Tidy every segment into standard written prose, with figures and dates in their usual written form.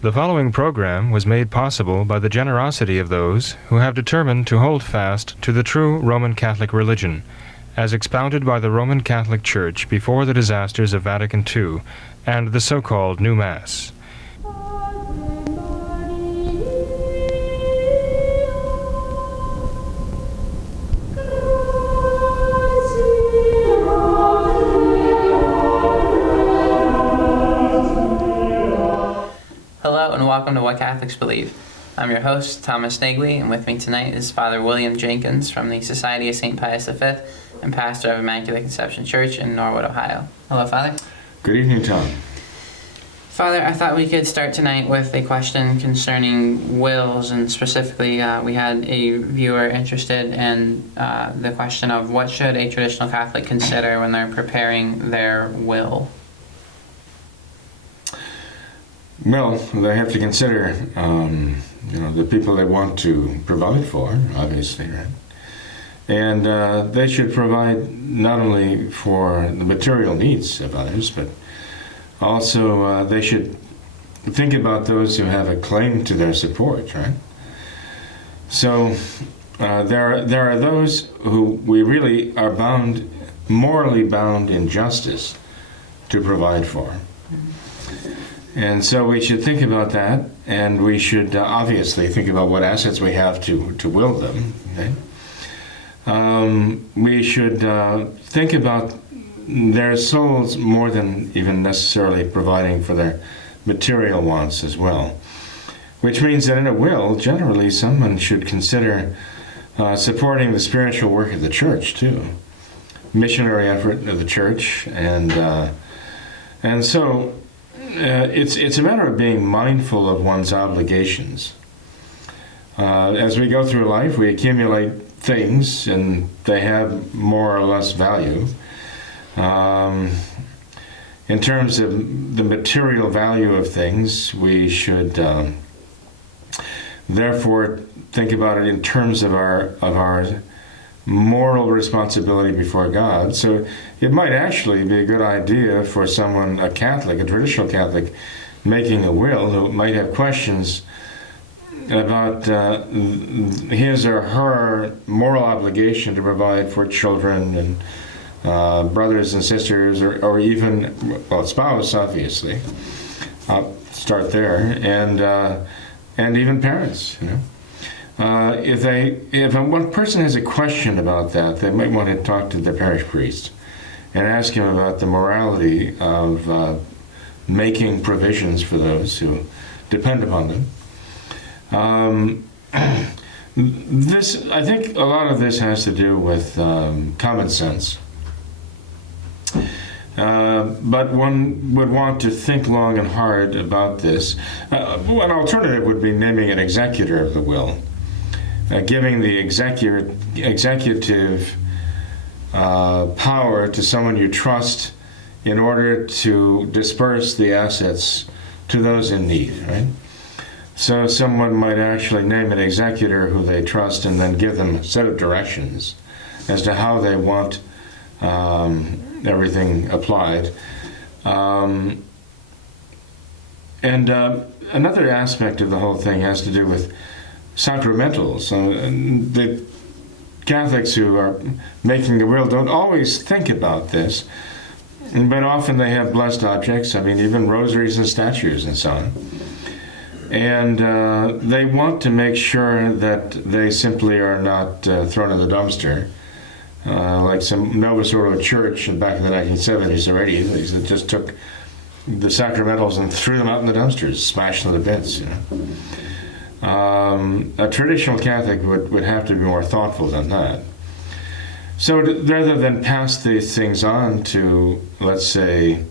The following program was made possible by the generosity of those who have determined to hold fast to the true Roman Catholic religion, as expounded by the Roman Catholic Church before the disasters of Vatican II and the so-called New Mass. Hello and welcome to What Catholics Believe. I'm your host, Thomas Nagley, and with me tonight is Father William Jenkins from the Society of St. Pius V and pastor of Immaculate Conception Church in Norwood, Ohio. Hello, Father. Good evening, Tom. Father, I thought we could start tonight with a question concerning wills, and specifically we had a viewer interested in the question of what should a traditional Catholic consider when they're preparing their will? Well, they have to consider, the people they want to provide for, obviously, right? And they should provide not only for the material needs of others, but also they should think about those who have a claim to their support, right? So there are those who we really are bound, morally bound in justice to provide for. And so we should think about that, and we should obviously think about what assets we have to will them. Okay? We should think about their souls more than even necessarily providing for their material wants as well. Which means that in a will, generally someone should consider supporting the spiritual work of the church too. Missionary effort of the church, and so it's a matter of being mindful of one's obligations. As we go through life, we accumulate things, and they have more or less value. In terms of the material value of things, we should therefore think about it in terms of our moral responsibility before God. So it might actually be a good idea for someone, a Catholic, a traditional Catholic, making a will who might have questions about his or her moral obligation to provide for children and brothers and sisters, or even, spouse, obviously. I'll start there, and even parents, If one person has a question about that, they might want to talk to their parish priest and ask him about the morality of making provisions for those who depend upon them. I think a lot of this has to do with common sense. But one would want to think long and hard about this. An alternative would be naming an executor of the will. Giving the executive power to someone you trust in order to disperse the assets to those in need, right? So someone might actually name an executor who they trust and then give them a set of directions as to how they want everything applied. Another aspect of the whole thing has to do with sacramentals. The Catholics who are making the will don't always think about this, but often they have blessed objects, even rosaries and statues and so on. And they want to make sure that they simply are not thrown in the dumpster, like some Novus Ordo church back in the 1970s or 80s that just took the sacramentals and threw them out in the dumpsters, smashed them to bits, A traditional Catholic would have to be more thoughtful than that. So rather than pass these things on to, let's say,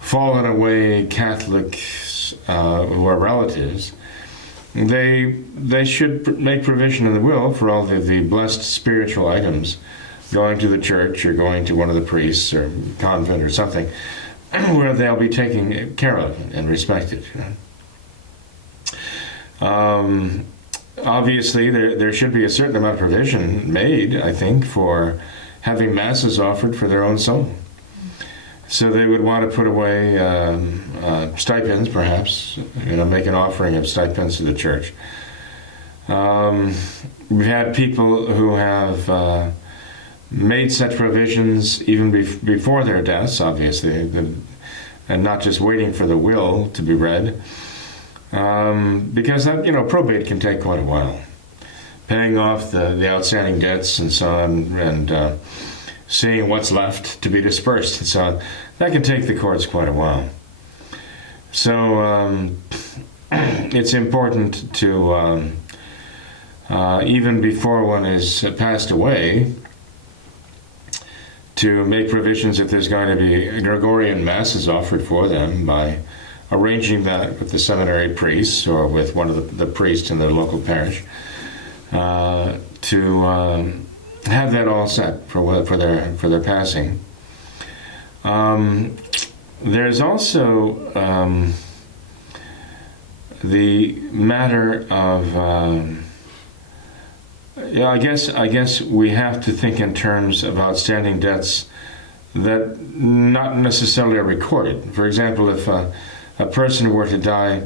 fallen away Catholics who are relatives, they should make provision in the will for all of the blessed spiritual items, going to the church or going to one of the priests or convent or something, where they'll be taken care of and respected. Obviously, there should be a certain amount of provision made, I think, for having masses offered for their own soul. So they would want to put away stipends, perhaps, make an offering of stipends to the church. We've had people who have made such provisions even before their deaths, obviously, and not just waiting for the will to be read, because probate can take quite a while, paying off the outstanding debts and so on, and seeing what's left to be dispersed and so on. That can take the courts quite a while. So it's important to, even before one is passed away, to make provisions if there's going to be Gregorian masses offered for them by arranging that with the seminary priests or with one of the priests in their local parish, to have that all set for their passing. There's also the matter of I guess we have to think in terms of outstanding debts that not necessarily are recorded. For example, if a person were to die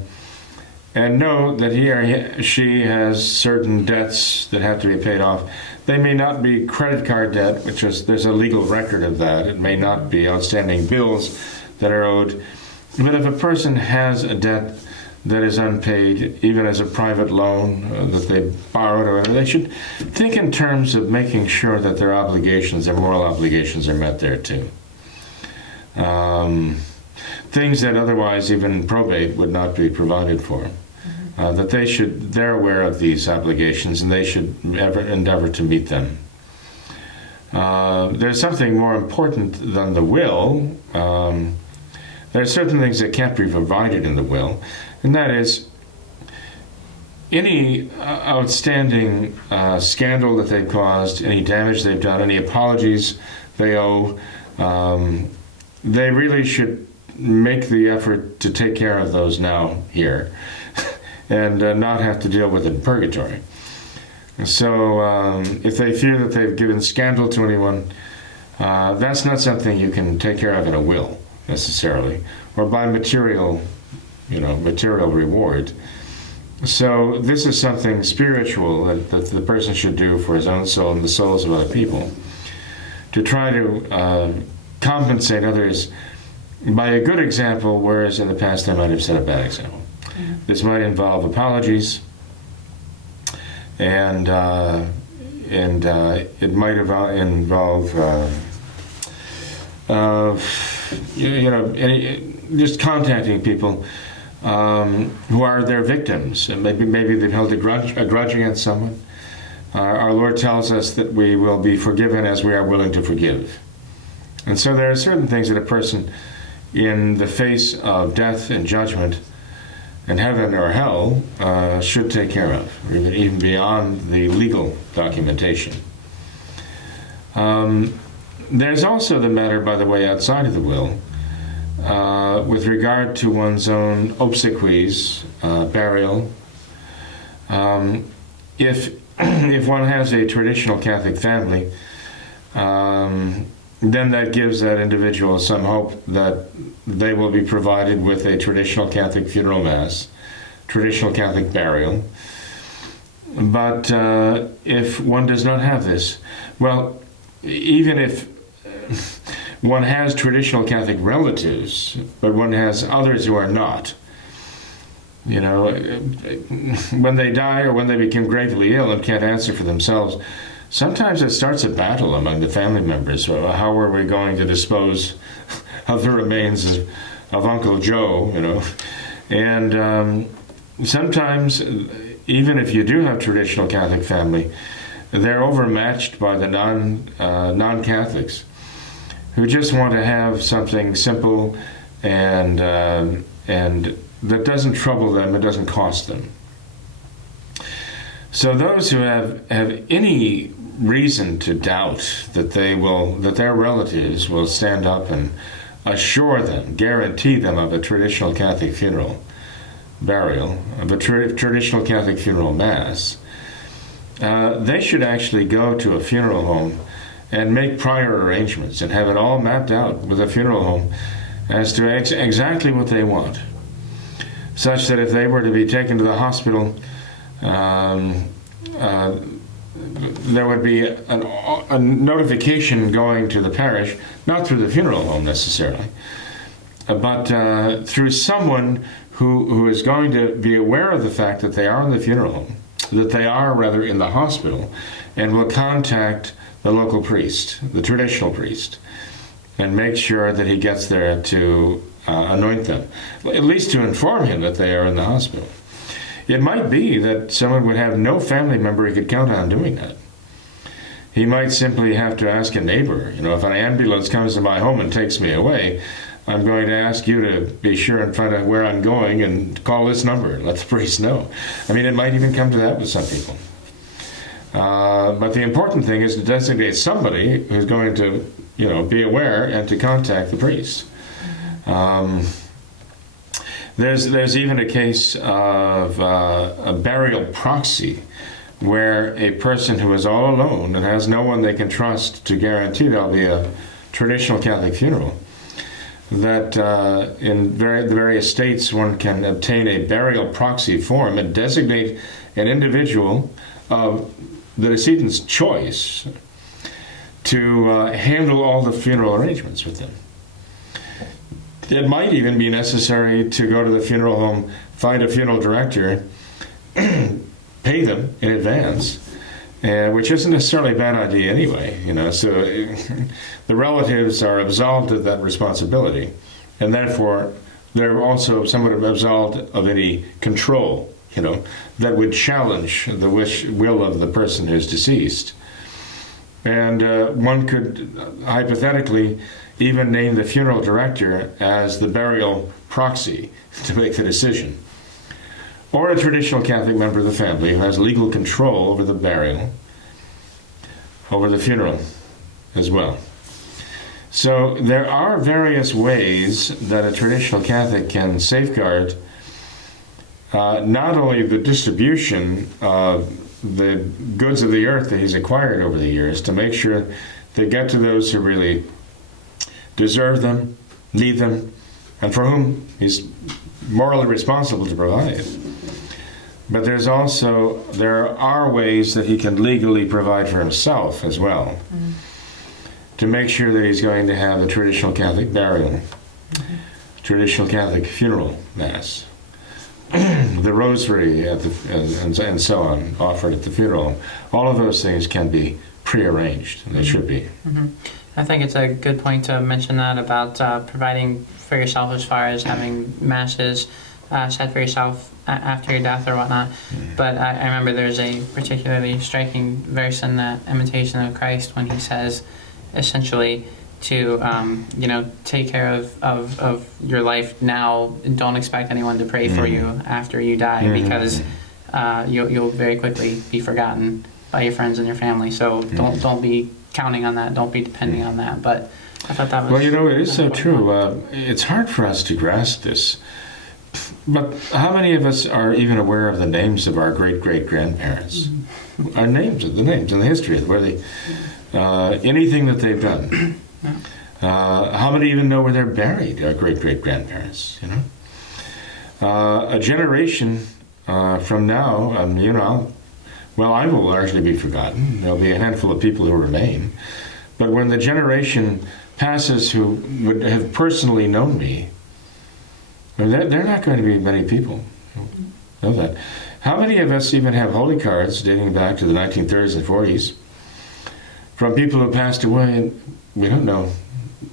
and know that he or she has certain debts that have to be paid off, they may not be credit card debt, which is, there's a legal record of that. It may not be outstanding bills that are owed. But if a person has a debt that is unpaid, even as a private loan that they borrowed or whatever, they should think in terms of making sure that their obligations, their moral obligations, are met there too. Things that otherwise even probate would not be provided for. That they're aware of these obligations and they should endeavor to meet them. There's something more important than the will. There are certain things that can't be provided in the will, and that is any outstanding scandal that they've caused, any damage they've done, any apologies they owe, they really should make the effort to take care of those now here and not have to deal with it in purgatory. So if they fear that they've given scandal to anyone, that's not something you can take care of in a will necessarily, or by material reward. So this is something spiritual that the person should do for his own soul and the souls of other people, to try to compensate others by a good example, whereas in the past they might have set a bad example. Mm-hmm. This might involve apologies, and it might involve just contacting people who are their victims. And maybe they've held a grudge against someone. Our Lord tells us that we will be forgiven as we are willing to forgive. And so there are certain things that a person, in the face of death and judgment and heaven or hell, should take care of, even beyond the legal documentation. There's also the matter, by the way, outside of the will, with regard to one's own obsequies, burial. If one has a traditional Catholic family, then that gives that individual some hope that they will be provided with a traditional Catholic funeral mass, traditional Catholic burial. But if one does not have this, well, even if one has traditional Catholic relatives, but one has others who are not, when they die or when they become gravely ill and can't answer for themselves, sometimes it starts a battle among the family members. How are we going to dispose of the remains of Uncle Joe, And sometimes, even if you do have traditional Catholic family, they're overmatched by the non-Catholics who just want to have something simple and that doesn't trouble them, it doesn't cost them. So those who have any reason to doubt that their relatives will stand up and assure them, guarantee them of a traditional Catholic funeral burial, of a traditional Catholic funeral mass, they should actually go to a funeral home and make prior arrangements and have it all mapped out with a funeral home as to exactly what they want, such that if they were to be taken to the hospital, there would be a notification going to the parish, not through the funeral home necessarily, but through someone who is going to be aware of the fact that they are in the funeral home, that they are rather in the hospital, and will contact the local priest, the traditional priest, and make sure that he gets there to anoint them, at least to inform him that they are in the hospital. It might be that someone would have no family member he could count on doing that. He might simply have to ask a neighbor, if an ambulance comes to my home and takes me away, I'm going to ask you to be sure and find out where I'm going and call this number and let the priest know. I mean, it might even come to that with some people. But the important thing is to designate somebody who's going to, be aware and to contact the priest. There's even a case of a burial proxy, where a person who is all alone and has no one they can trust to guarantee there'll be a traditional Catholic funeral, that in the various states one can obtain a burial proxy form and designate an individual of the decedent's choice to handle all the funeral arrangements with them. It might even be necessary to go to the funeral home, find a funeral director, pay them in advance, which isn't necessarily a bad idea anyway. So the relatives are absolved of that responsibility, and therefore they're also somewhat absolved of any control, that would challenge the will of the person who's deceased. And one could hypothetically even name the funeral director as the burial proxy to make the decision. Or a traditional Catholic member of the family who has legal control over the burial, over the funeral as well. So there are various ways that a traditional Catholic can safeguard not only the distribution of the goods of the earth that he's acquired over the years, to make sure they get to those who really deserve them, need them, and for whom he's morally responsible to provide. But there are ways that he can legally provide for himself as well, to make sure that he's going to have a traditional Catholic burial, traditional Catholic funeral mass, the rosary and so on offered at the funeral. All of those things can be prearranged, and they should be. I think it's a good point to mention that about providing for yourself as far as having masses said for yourself after your death or whatnot. But I remember there's a particularly striking verse in that Imitation of Christ when he says, essentially, to take care of your life now. Don't expect anyone to pray for you after you die, because you'll very quickly be forgotten by your friends and your family. So don't be counting on that. Don't be depending on that. But I thought that was... Well, it is so true. It's hard for us to grasp this. But how many of us are even aware of the names of our great-great-grandparents? The names in the history of where they... anything that they've done. How many even know where they're buried, our great-great-grandparents, A generation from now, I will largely be forgotten. There'll be a handful of people who remain. But when the generation passes who would have personally known me, they're not going to be many people. Know that. How many of us even have holy cards dating back to the 1930s and 40s from people who passed away, and we don't know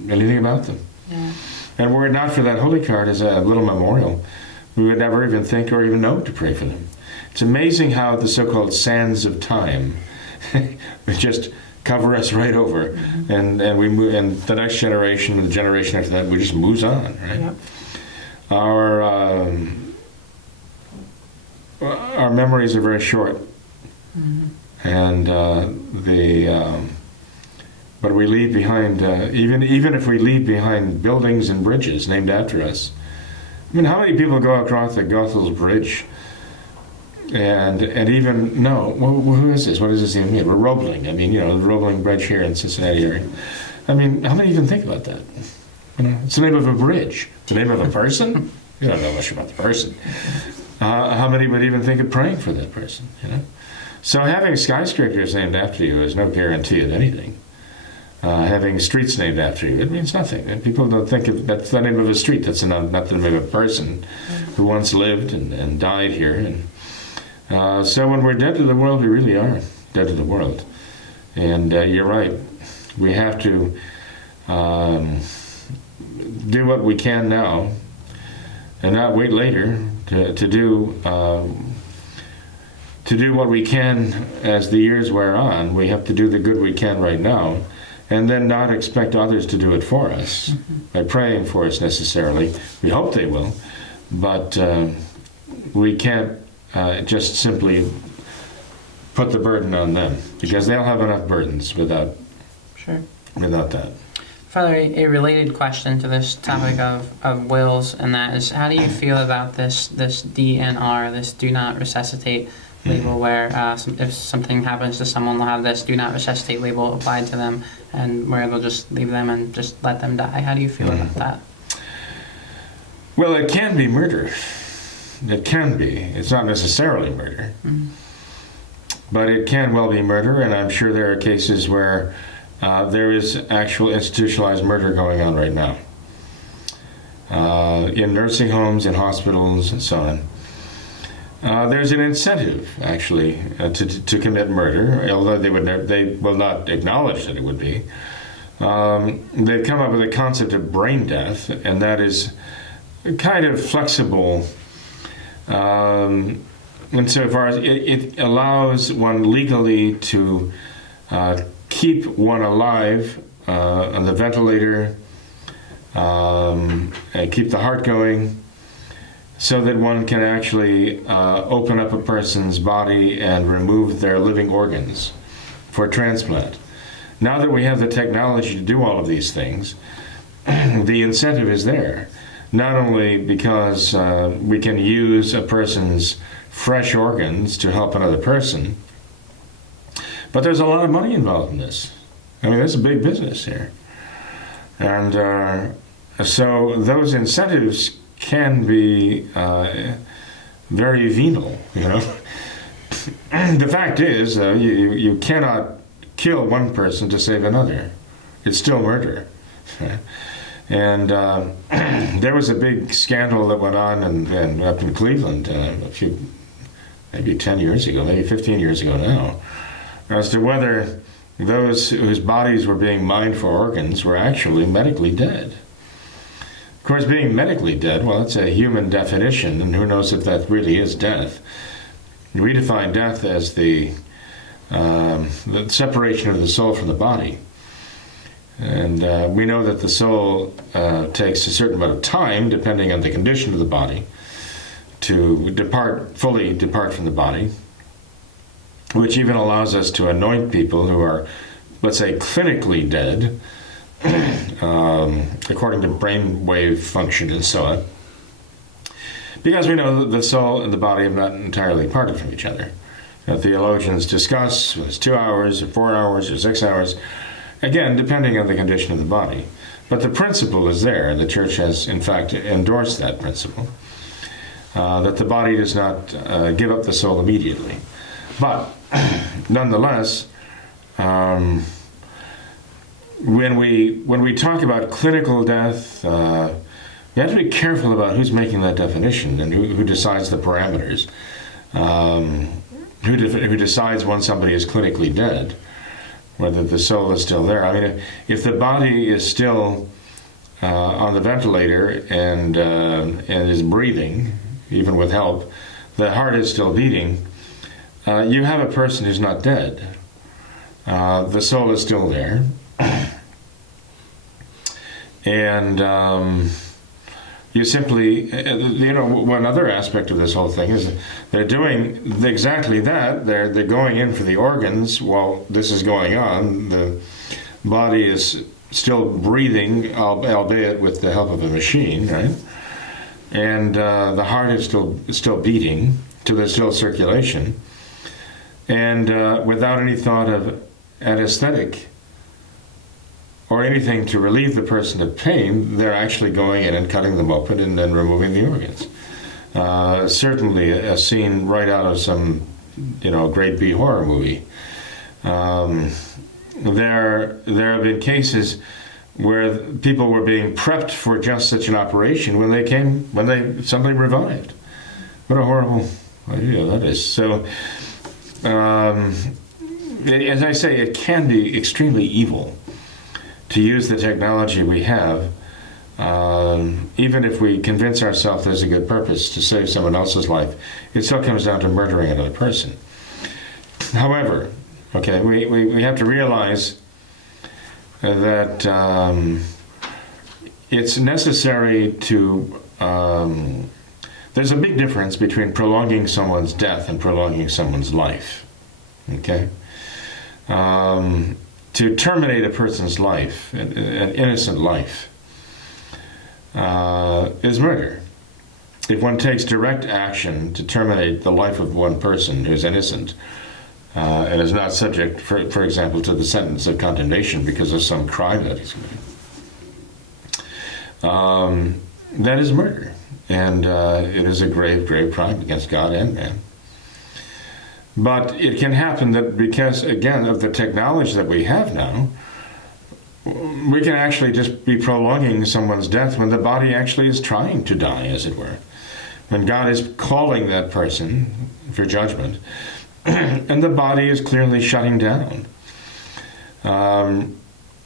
anything about them? Yeah. And were it not for that holy card as a little memorial, we would never even think or even know to pray for them. It's amazing how the so-called sands of time just cover us right over, and we move, and the next generation and the generation after that, we just moves on, right? Yep. Our memories are very short, and what we leave behind, even if we leave behind buildings and bridges named after us. I mean, how many people go across the Goethals Bridge And even, no, who is this? What does this even mean? We're Roebling. I mean, the Roebling Bridge here in Cincinnati area. I mean, how many even think about that? It's the name of a bridge. It's the name of a person? You don't know much about the person. How many would even think of praying for that person, So having skyscrapers named after you is no guarantee of anything. Having streets named after you, it means nothing. And people don't think that's the name of a street. That's not the name of a person who once lived and died here. And so when we're dead to the world, we really are dead to the world. And you're right. We have to do what we can now and not wait later to do what we can as the years wear on. We have to do the good we can right now, and then not expect others to do it for us by praying for us necessarily. We hope they will, but we can't just simply put the burden on them, because they'll have enough burdens without that. Father, a related question to this topic of wills, and that is, how do you feel about this DNR, this do not resuscitate label, where if something happens to someone, they'll have this do not resuscitate label applied to them, and where they'll just leave them and just let them die? How do you feel about that? Well, it can be murder. It can be. It's not necessarily murder. But it can well be murder, and I'm sure there are cases where there is actual institutionalized murder going on right now. In nursing homes, in hospitals, and so on. There's an incentive, actually, to commit murder, although they will not acknowledge that it would be. They've come up with a concept of brain death, and that is kind of flexible insofar as it allows one legally to keep one alive on the ventilator, and keep the heart going, so that one can actually open up a person's body and remove their living organs for transplant. Now that we have the technology to do all of these things, the incentive is there. Not only because we can use a person's fresh organs to help another person, but there's a lot of money involved in this. I mean, there's a big business here. And so those incentives can be very venal, The fact is, you cannot kill one person to save another. It's still murder. And there was a big scandal that went on up in Cleveland maybe 10 years ago, maybe 15 years ago now, as to whether those whose bodies were being mined for organs were actually medically dead. Of course, being medically dead, well, it's a human definition, and who knows if that really is death. We define death as the separation of the soul from the body. And we know that the soul takes a certain amount of time, depending on the condition of the body, to fully depart from the body, which even allows us to anoint people who are, let's say, clinically dead, according to brainwave function and so on, because we know that the soul and the body have not entirely parted from each other. Theologians discuss whether it's 2 hours or 4 hours or 6 hours, again, depending on the condition of the body. But the principle is there, and the Church has, in fact, endorsed that principle, that the body does not give up the soul immediately. But, nonetheless, when we talk about clinical death, we have to be careful about who's making that definition and who decides the parameters, who decides when somebody is clinically dead, whether the soul is still there. I mean, if the body is still on the ventilator and is breathing, even with help, the heart is still beating, you have a person who's not dead. The soul is still there. And you simply, one other aspect of this whole thing is they're doing exactly that. They're going in for the organs while this is going on. The body is still breathing, albeit with the help of a machine, right? And the heart is still beating to their still circulation, and without any thought of anesthetic or anything to relieve the person of pain, they're actually going in and cutting them open and then removing the organs. Certainly a scene right out of some, grade B horror movie. There have been cases where people were being prepped for just such an operation when somebody revived. What a horrible idea that is. So, as I say, it can be extremely evil to use the technology we have, even if we convince ourselves there's a good purpose to save someone else's life. It still comes down to murdering another person. However, okay, we have to realize that it's necessary to... there's a big difference between prolonging someone's death and prolonging someone's life. Okay? To terminate a person's life, an innocent life, is murder. If one takes direct action to terminate the life of one person who's innocent, and is not subject, for example, to the sentence of condemnation because of some crime that he's committed, that is murder. And it is a grave, grave crime against God and man. But it can happen that because, again, of the technology that we have now, we can actually just be prolonging someone's death when the body actually is trying to die, as it were. When God is calling that person for judgment, and the body is clearly shutting down.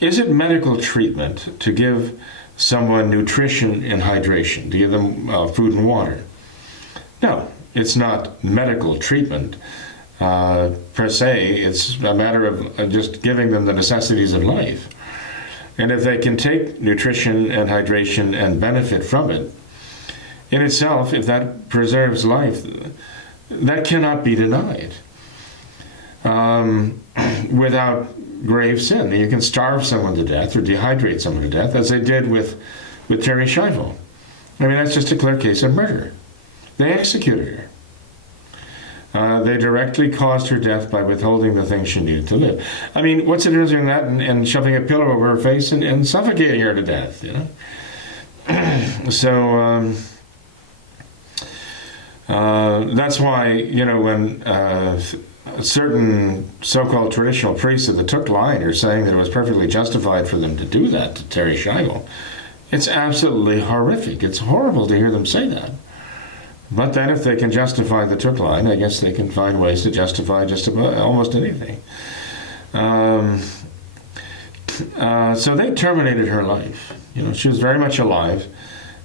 Is it medical treatment to give someone nutrition and hydration, to give them food and water? No, it's not medical treatment per se. It's a matter of just giving them the necessities of life. And if they can take nutrition and hydration and benefit from it, in itself, if that preserves life, that cannot be denied without grave sin. You can starve someone to death or dehydrate someone to death, as they did with Terry Schiavo. I mean, that's just a clear case of murder. They executed her. They directly caused her death by withholding the things she needed to live. I mean, what's the difference between that and shoving a pillow over her face and suffocating her to death, So, that's why, when certain so-called traditional priests of the Thuc line are saying that it was perfectly justified for them to do that to Terry Schiavo, it's absolutely horrific. It's horrible to hear them say that. But then if they can justify the Thuc line, I guess they can find ways to justify just about almost anything. So they terminated her life. She was very much alive,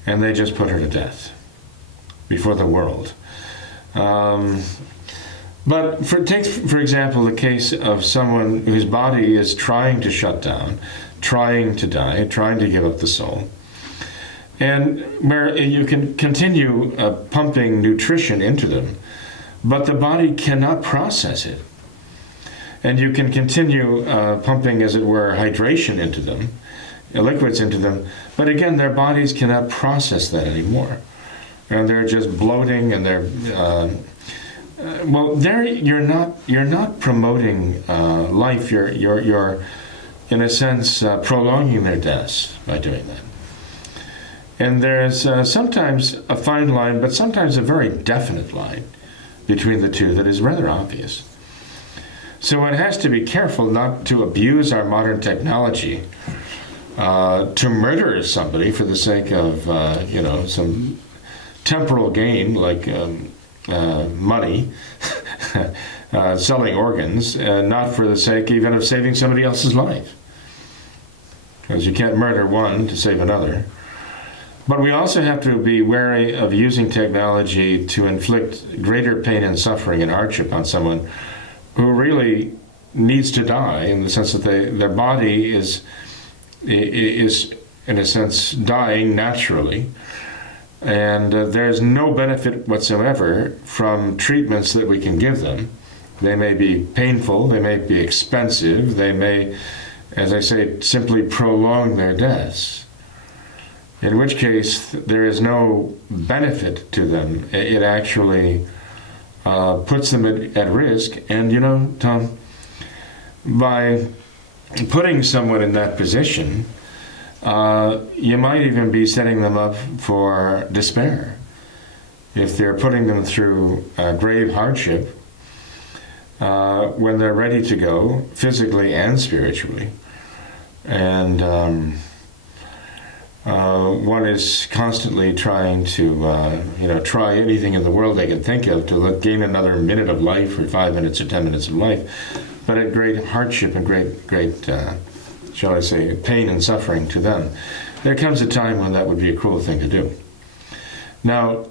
and they just put her to death before the world. But take, for example, the case of someone whose body is trying to shut down, trying to die, trying to give up the soul, and where you can continue pumping nutrition into them, but the body cannot process it. And you can continue pumping, as it were, hydration into them, liquids into them, but again, their bodies cannot process that anymore. And they're just bloating, and they're you're not promoting life. You're in a sense prolonging their deaths by doing that. And there's sometimes a fine line, but sometimes a very definite line between the two that is rather obvious. So one has to be careful not to abuse our modern technology to murder somebody for the sake of some temporal gain, like money, selling organs, and not for the sake even of saving somebody else's life. Because you can't murder one to save another. But we also have to be wary of using technology to inflict greater pain and suffering and hardship on someone who really needs to die, in the sense that their body is in a sense dying naturally. And there's no benefit whatsoever from treatments that we can give them. They may be painful, they may be expensive, they may, as I say, simply prolong their deaths. In which case, there is no benefit to them. It actually puts them at risk. And you know, Tom, by putting someone in that position, you might even be setting them up for despair. If they're putting them through grave hardship, when they're ready to go, physically and spiritually, and one is constantly trying to, try anything in the world they can think of to gain another minute of life, or 5 minutes or 10 minutes of life, but at great hardship and great, shall I say, pain and suffering to them. There comes a time when that would be a cruel thing to do. Now,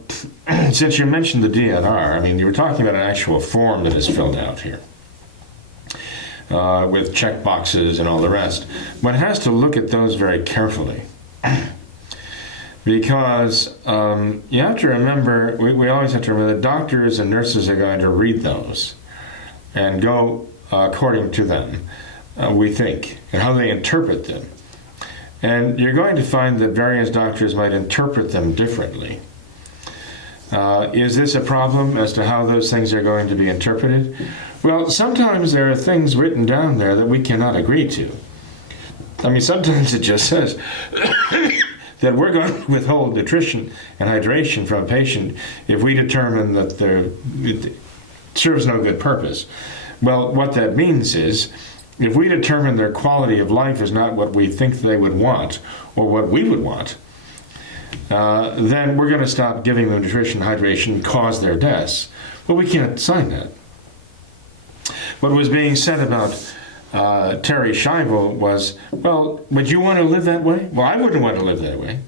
since you mentioned the DNR, I mean, you were talking about an actual form that is filled out here with check boxes and all the rest. One has to look at those very carefully because you have to remember, we always have to remember that doctors and nurses are going to read those and go according to them, we think, and how they interpret them. And you're going to find that various doctors might interpret them differently. Is this a problem as to how those things are going to be interpreted? Well, sometimes there are things written down there that we cannot agree to. I mean, sometimes it just says that we're going to withhold nutrition and hydration from a patient if we determine that it serves no good purpose. Well, what that means is, if we determine their quality of life is not what we think they would want, or what we would want, then we're going to stop giving them nutrition, hydration, and cause their deaths. Well, we can't sign that. What was being said about Terry Schiavo was, well, would you want to live that way? Well, I wouldn't want to live that way.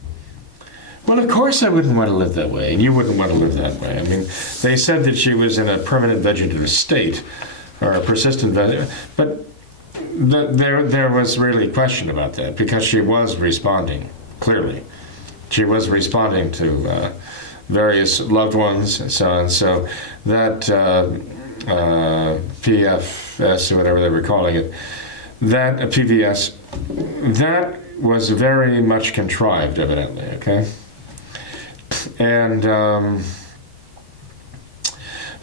Well, of course I wouldn't want to live that way, and you wouldn't want to live that way. I mean, they said that she was in a permanent vegetative state, or a persistent vegetative, but there was really a question about that, because she was responding, clearly. She was responding to various loved ones and so on. So that PFS, or whatever they were calling it, that PVS, that was very much contrived, evidently, okay? And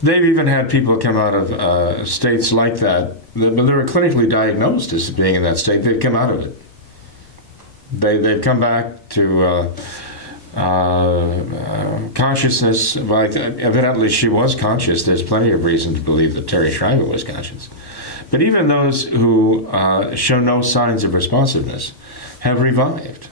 they've even had people come out of states like that, when they were clinically diagnosed as being in that state, they've come out of it. They've come back to consciousness. Well, evidently she was conscious. There's plenty of reason to believe that Terry Schreiber was conscious. But even those who show no signs of responsiveness have revived.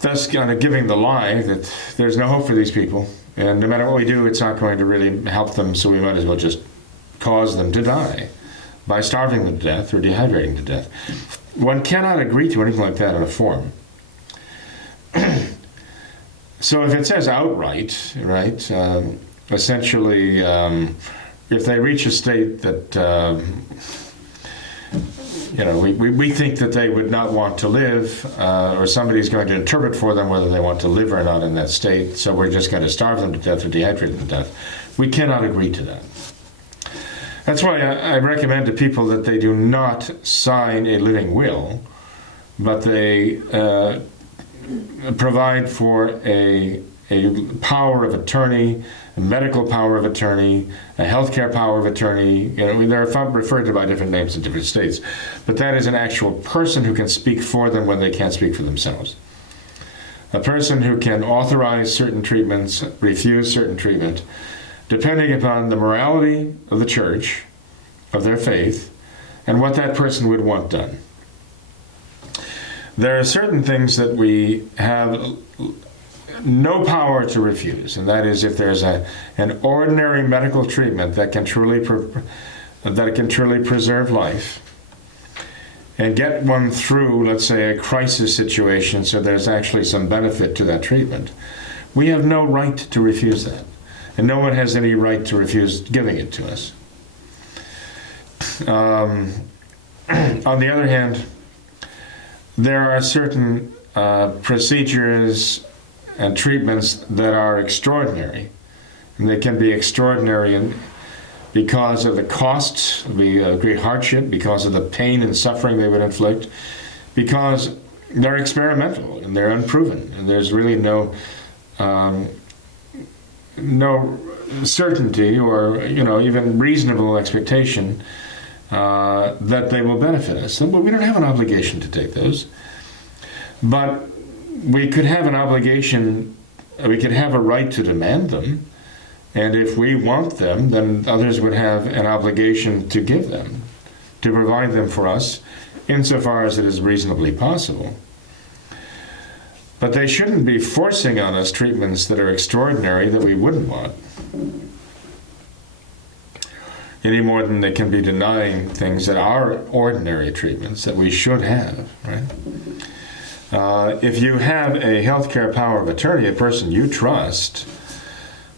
Thus kind of giving the lie that there's no hope for these people, and no matter what we do, it's not going to really help them, so we might as well just cause them to die by starving them to death or dehydrating to death. One cannot agree to anything like that in a form. So if it says outright, right, essentially, if they reach a state that, we think that they would not want to live, or somebody's going to interpret for them whether they want to live or not in that state, so we're just going to starve them to death or dehydrate them to death, we cannot agree to that. That's why I recommend to people that they do not sign a living will, but they provide for a power of attorney, a medical power of attorney, a healthcare power of attorney. They're referred to by different names in different states, but that is an actual person who can speak for them when they can't speak for themselves. A person who can authorize certain treatments, refuse certain treatment, depending upon the morality of the church, of their faith, and what that person would want done. There are certain things that we have no power to refuse, and that is if there's an ordinary medical treatment that can truly preserve life and get one through, let's say, a crisis situation, so there's actually some benefit to that treatment. We have no right to refuse that. And no one has any right to refuse giving it to us. On the other hand, there are certain procedures and treatments that are extraordinary. And they can be extraordinary because of the costs, the great hardship, because of the pain and suffering they would inflict, because they're experimental and they're unproven. And there's really no no certainty or, even reasonable expectation that they will benefit us. So, we don't have an obligation to take those. But we could have an obligation, we could have a right to demand them. And if we want them, then others would have an obligation to give them, to provide them for us, insofar as it is reasonably possible. But they shouldn't be forcing on us treatments that are extraordinary that we wouldn't want, any more than they can be denying things that are ordinary treatments that we should have, right? If you have a healthcare power of attorney, a person you trust,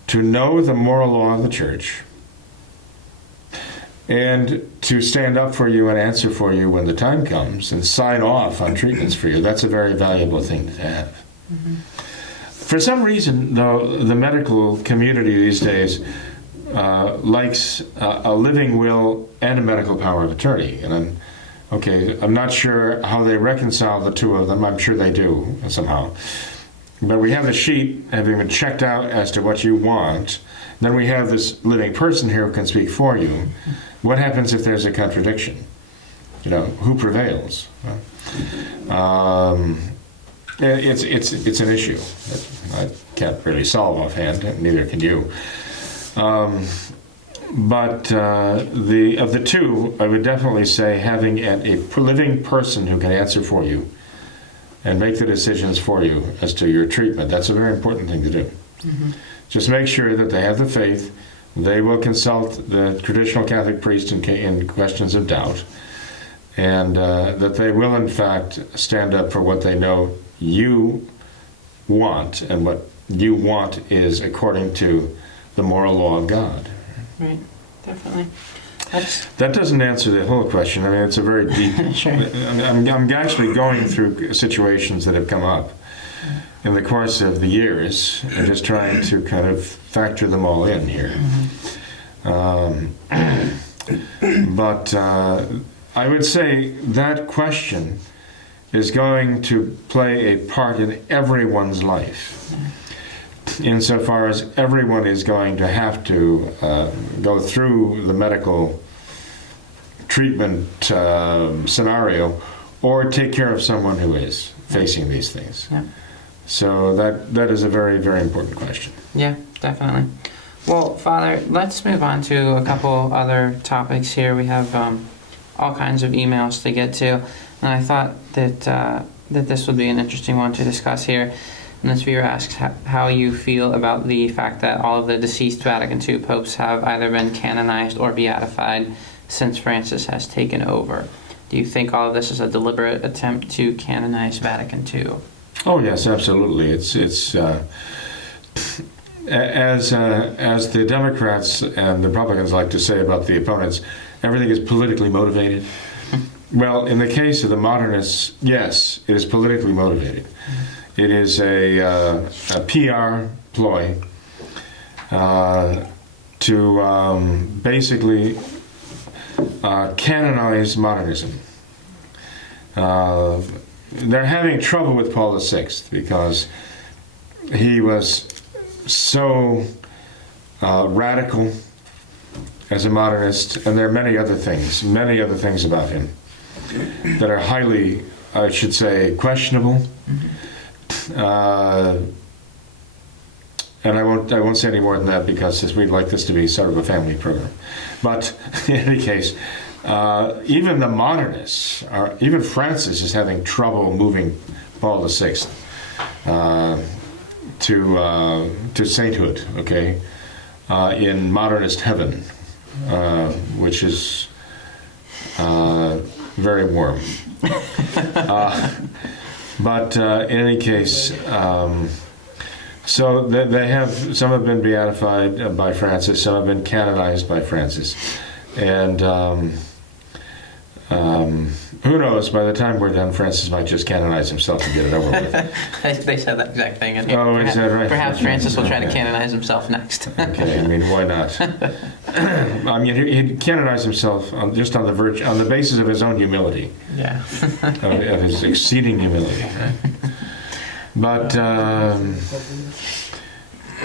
to know the moral law of the church, and to stand up for you and answer for you when the time comes and sign off on treatments for you, that's a very valuable thing to have. Mm-hmm. For some reason, though, the medical community these days likes a living will and a medical power of attorney. And I'm not sure how they reconcile the two of them. I'm sure they do somehow. But we have the sheet having been checked out as to what you want. Then we have this living person here who can speak for you. What happens if there's a contradiction? Who prevails? It's an issue that I can't really solve offhand, and neither can you. But of the two, I would definitely say having a living person who can answer for you and make the decisions for you as to your treatment, that's a very important thing to do. Mm-hmm. Just make sure that they have the faith. They will consult the traditional Catholic priest in questions of doubt, and that they will, in fact, stand up for what they know you want, and what you want is according to the moral law of God. Right, definitely. That doesn't answer the whole question. I mean, it's a very deep... Sure. I'm actually going through situations that have come up in the course of the years and just trying to kind of factor them all in here. But I would say that question is going to play a part in everyone's life, insofar as everyone is going to have to go through the medical treatment scenario or take care of someone who is facing these things. Yeah. So that is a very, very important question. Yeah, definitely. Well, Father, let's move on to a couple other topics here. We have all kinds of emails to get to, and I thought that this would be an interesting one to discuss here. And this viewer asks how you feel about the fact that all of the deceased Vatican II popes have either been canonized or beatified since Francis has taken over. Do you think all of this is a deliberate attempt to canonize Vatican II? Oh yes, absolutely. It's as the Democrats and the Republicans like to say about the opponents, everything is politically motivated. Well, in the case of the modernists, yes, it is politically motivated. It is a PR ploy to basically canonize modernism. They're having trouble with Paul VI because he was so radical as a modernist, and there are many other things about him that are highly, I should say, questionable. And I won't say any more than that because we'd like this to be sort of a family program. But in any case, even the modernists, even Francis is having trouble moving Paul VI to sainthood. Okay, in modernist heaven, which is very warm. But in any case, so they have, some have been beatified by Francis, some have been canonized by Francis, and who knows? By the time we're done, Francis might just canonize himself and get it over with. They said that exact thing. Oh, is that right? Perhaps Francis will try to canonize himself next. Okay, I mean, why not? I mean, he'd canonize himself just on the basis of his own humility. Yeah. of his exceeding humility. Right? But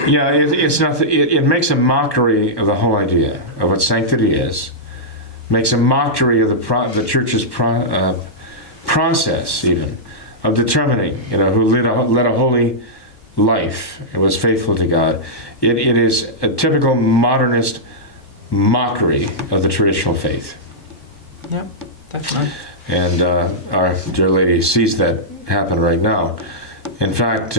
Yeah, it's not. It makes a mockery of the whole idea of what sanctity is. Makes a mockery of the church's process, even of determining, who led a holy life and was faithful to God. It is a typical modernist mockery of the traditional faith. Yep, definitely. And our dear lady sees that happen right now. In fact,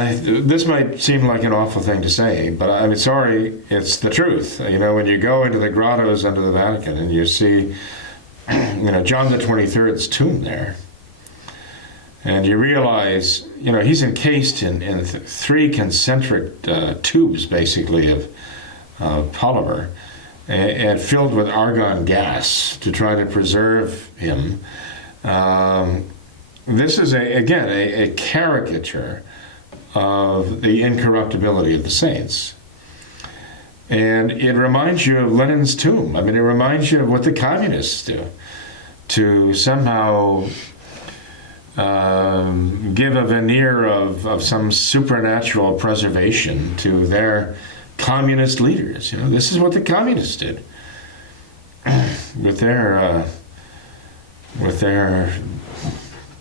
this might seem like an awful thing to say, but I'm sorry, it's the truth. When you go into the grottos under the Vatican and you see, John the 23rd's tomb there, and you realize, he's encased in three concentric tubes, basically, of polymer, and filled with argon gas to try to preserve him. This is, again, a caricature of the incorruptibility of the saints. And it reminds you of Lenin's tomb. I mean, it reminds you of what the communists do, to somehow give a veneer of some supernatural preservation to their communist leaders. This is what the communists did with their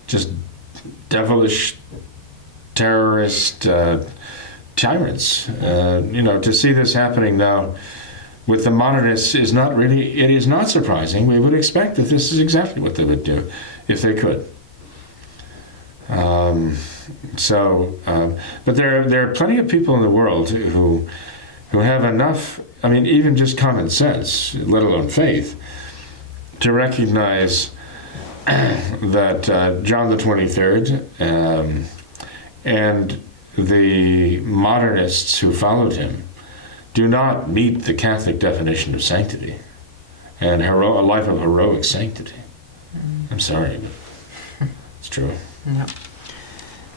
just devilish terrorist tyrants. To see this happening now with the modernists it is not surprising. We would expect that this is exactly what they would do if they could. But there are plenty of people in the world who have enough, even just common sense, let alone faith, to recognize that John the 23rd and the modernists who followed him do not meet the Catholic definition of sanctity and a life of heroic sanctity. I'm sorry, but it's true. No.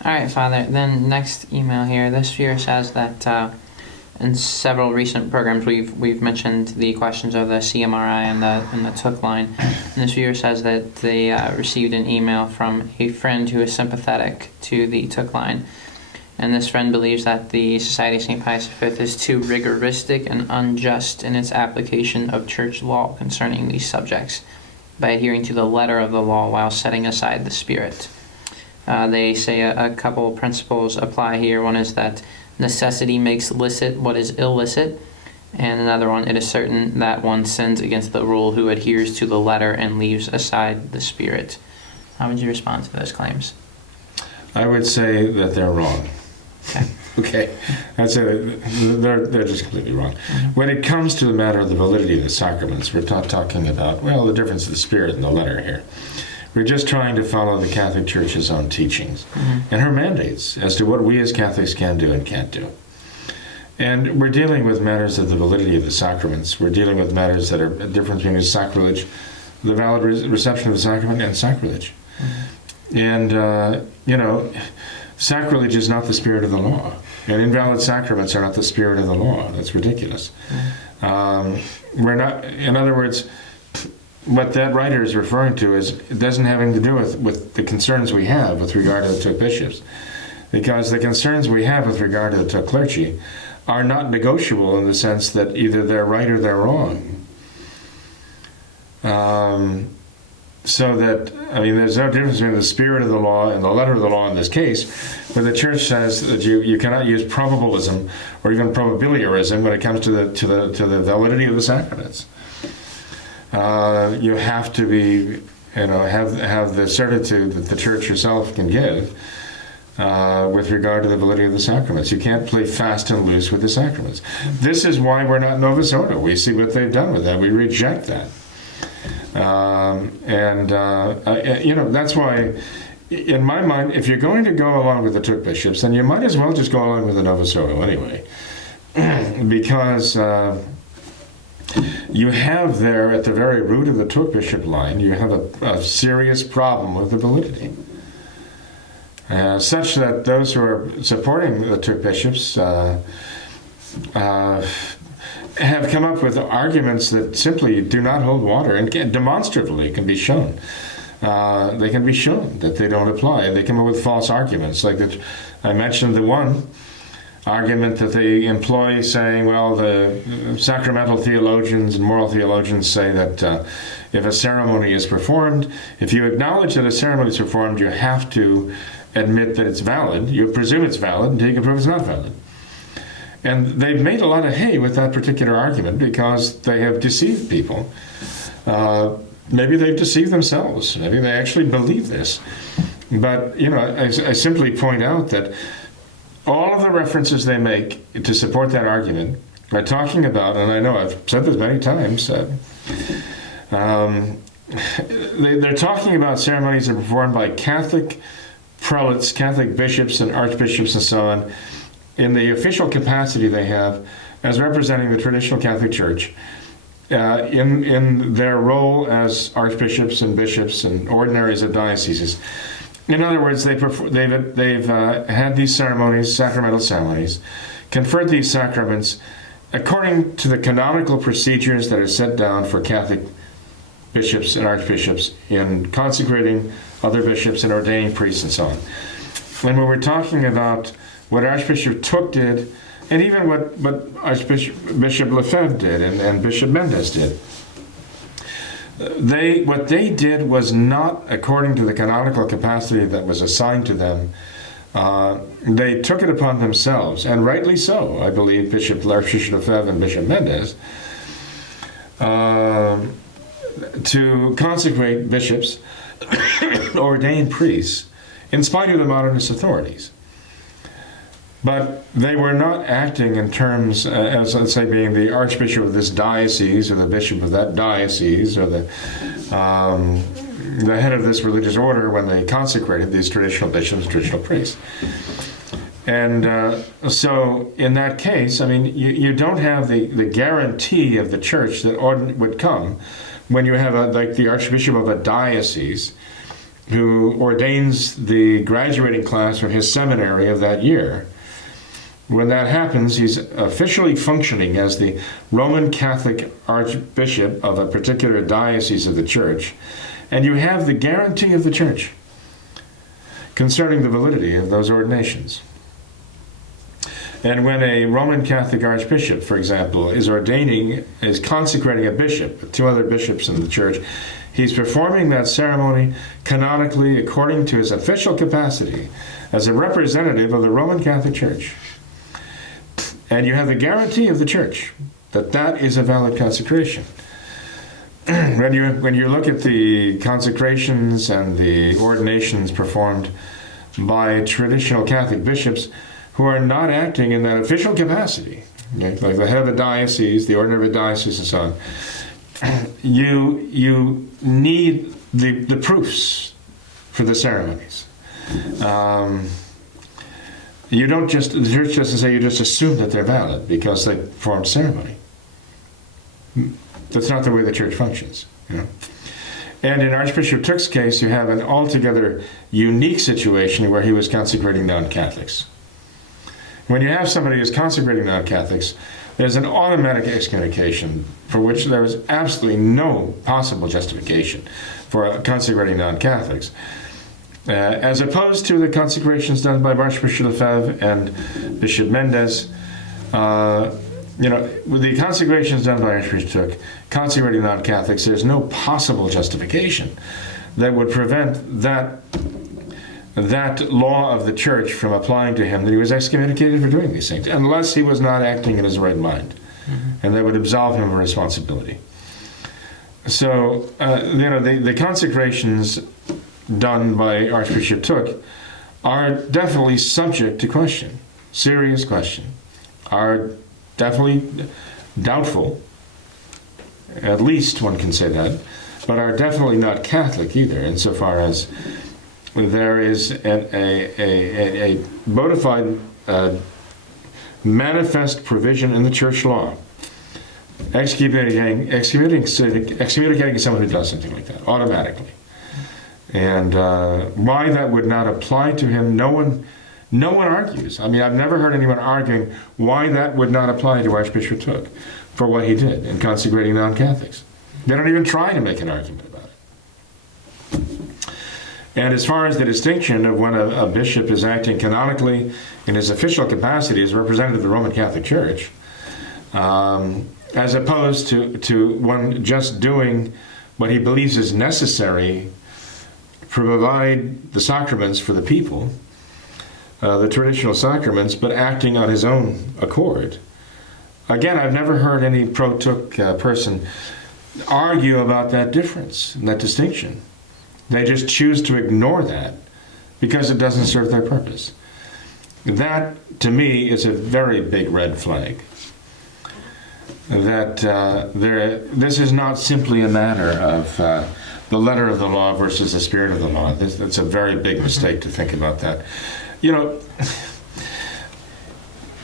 All right, Father. Then next email here. This viewer says that in several recent programs we've mentioned the questions of the CMRI and the Thuc line. And this viewer says that they received an email from a friend who is sympathetic to the Thuc line. And this friend believes that the Society of St. Pius V is too rigoristic and unjust in its application of church law concerning these subjects by adhering to the letter of the law while setting aside the spirit. They say a couple principles apply here. One is that necessity makes licit what is illicit, and another one, it is certain that one sins against the rule who adheres to the letter and leaves aside the spirit. How would you respond to those claims? I would say that they're wrong. Okay. They're just completely wrong. Mm-hmm. When it comes to the matter of the validity of the sacraments, we're not talking about, the difference of the spirit and the letter here. We're just trying to follow the Catholic Church's own teachings and her mandates as to what we as Catholics can do and can't do. And we're dealing with matters of the validity of the sacraments. We're dealing with matters that are a difference between sacrilege, the valid reception of the sacrament, and sacrilege. And, sacrilege is not the spirit of the law. And invalid sacraments are not the spirit of the law. That's ridiculous. We're not, in other words, what that writer is referring to it doesn't have anything to do with the concerns we have with regard to the Thuc bishops. Because the concerns we have with regard to the Thuc clergy are not negotiable in the sense that either they're right or they're wrong. So that, there's no difference between the spirit of the law and the letter of the law in this case, but the Church says that you cannot use probabilism or even probabiliarism when it comes to the validity of the sacraments. You have to be, have the certitude that the Church herself can give with regard to the validity of the sacraments. You can't play fast and loose with the sacraments. This is why we're not Novus Ordo. We see what they've done with that. We reject that. That's why, in my mind, if you're going to go along with the Thuc bishops, then you might as well just go along with the Novus Ordo anyway. Because you have there, at the very root of the Thuc bishop line, you have a serious problem with the validity. Such that those who are supporting the Thuc bishops have come up with arguments that simply do not hold water and demonstratively can be shown they can be shown that they don't apply. They come up with false arguments. Like that, I mentioned the one argument that they employ, saying, well, the sacramental theologians and moral theologians say that if a ceremony is performed, if you acknowledge that a ceremony is performed, you have to admit that it's valid. You presume it's valid until you can prove it's not valid. And they've made a lot of hay with that particular argument because they have deceived people. Maybe they've deceived themselves. Maybe they actually believe this. But, I simply point out that all of the references they make to support that argument are talking about, and I know I've said this many times, they're talking about ceremonies that are performed by Catholic prelates, Catholic bishops and archbishops and so on, in the official capacity they have as representing the traditional Catholic Church, in their role as archbishops and bishops and ordinaries of dioceses. In other words, they've had these ceremonies, sacramental ceremonies, conferred these sacraments according to the canonical procedures that are set down for Catholic bishops and archbishops in consecrating other bishops and ordaining priests and so on. And when we're talking about what Archbishop Thuc did, and even what Bishop Lefebvre did and Bishop Mendes did, what they did was not according to the canonical capacity that was assigned to them. They took it upon themselves, and rightly so, I believe, Archbishop Lefebvre and Bishop Mendes, to consecrate bishops, ordain priests, in spite of the modernist authorities. But they were not acting in terms, as let's say, being the archbishop of this diocese, or the bishop of that diocese, or the head of this religious order when they consecrated these traditional bishops, traditional priests. And so in that case, I mean, you don't have the guarantee of the church that would come when you have like the archbishop of a diocese who ordains the graduating class from his seminary of that year. When that happens, he's officially functioning as the Roman Catholic archbishop of a particular diocese of the church, and you have the guarantee of the church concerning the validity of those ordinations. And when a Roman Catholic archbishop, for example, is consecrating a bishop with two other bishops in the church, he's performing that ceremony canonically according to his official capacity as a representative of the Roman Catholic Church. And you have the guarantee of the church that that is a valid consecration. When you look at the consecrations and the ordinations performed by traditional Catholic bishops who are not acting in that official capacity, like the head of a diocese, the ordinary of a diocese, and so on, you need the proofs for the ceremonies. You don't just, the church doesn't say you just assume that they're valid because they performed ceremony. That's not the way the church functions, And in Archbishop Thuc's case, you have an altogether unique situation where he was consecrating non-Catholics. When you have somebody who's consecrating non-Catholics, there's an automatic excommunication for which there is absolutely no possible justification for consecrating non-Catholics. As opposed to the consecrations done by Archbishop Lefebvre and Bishop Mendes, with the consecrations done by Archbishop Thuc, consecrating non-Catholics, there's no possible justification that would prevent that law of the church from applying to him, that he was excommunicated for doing these things, unless he was not acting in his right mind, and that would absolve him of responsibility. So, the consecrations done by Archbishop Thuc are definitely subject to question, serious question, are definitely doubtful, at least one can say that, but are definitely not Catholic either, insofar as there is a bona fide manifest provision in the church law excommunicating someone who does something like that automatically. And why that would not apply to him, no one argues. I mean, I've never heard anyone arguing why that would not apply to Archbishop Thuc for what he did in consecrating non-Catholics. They don't even try to make an argument about it. And as far as the distinction of when a bishop is acting canonically in his official capacity as representative of the Roman Catholic Church, as opposed to one just doing what he believes is necessary to provide the sacraments for the people, the traditional sacraments, but acting on his own accord. Again, I've never heard any pro-Thuc person argue about that difference and that distinction. They just choose to ignore that because it doesn't serve their purpose. That, to me, is a very big red flag. That this is not simply a matter of the letter of the law versus the spirit of the law. That's a very big mistake to think about that. You know,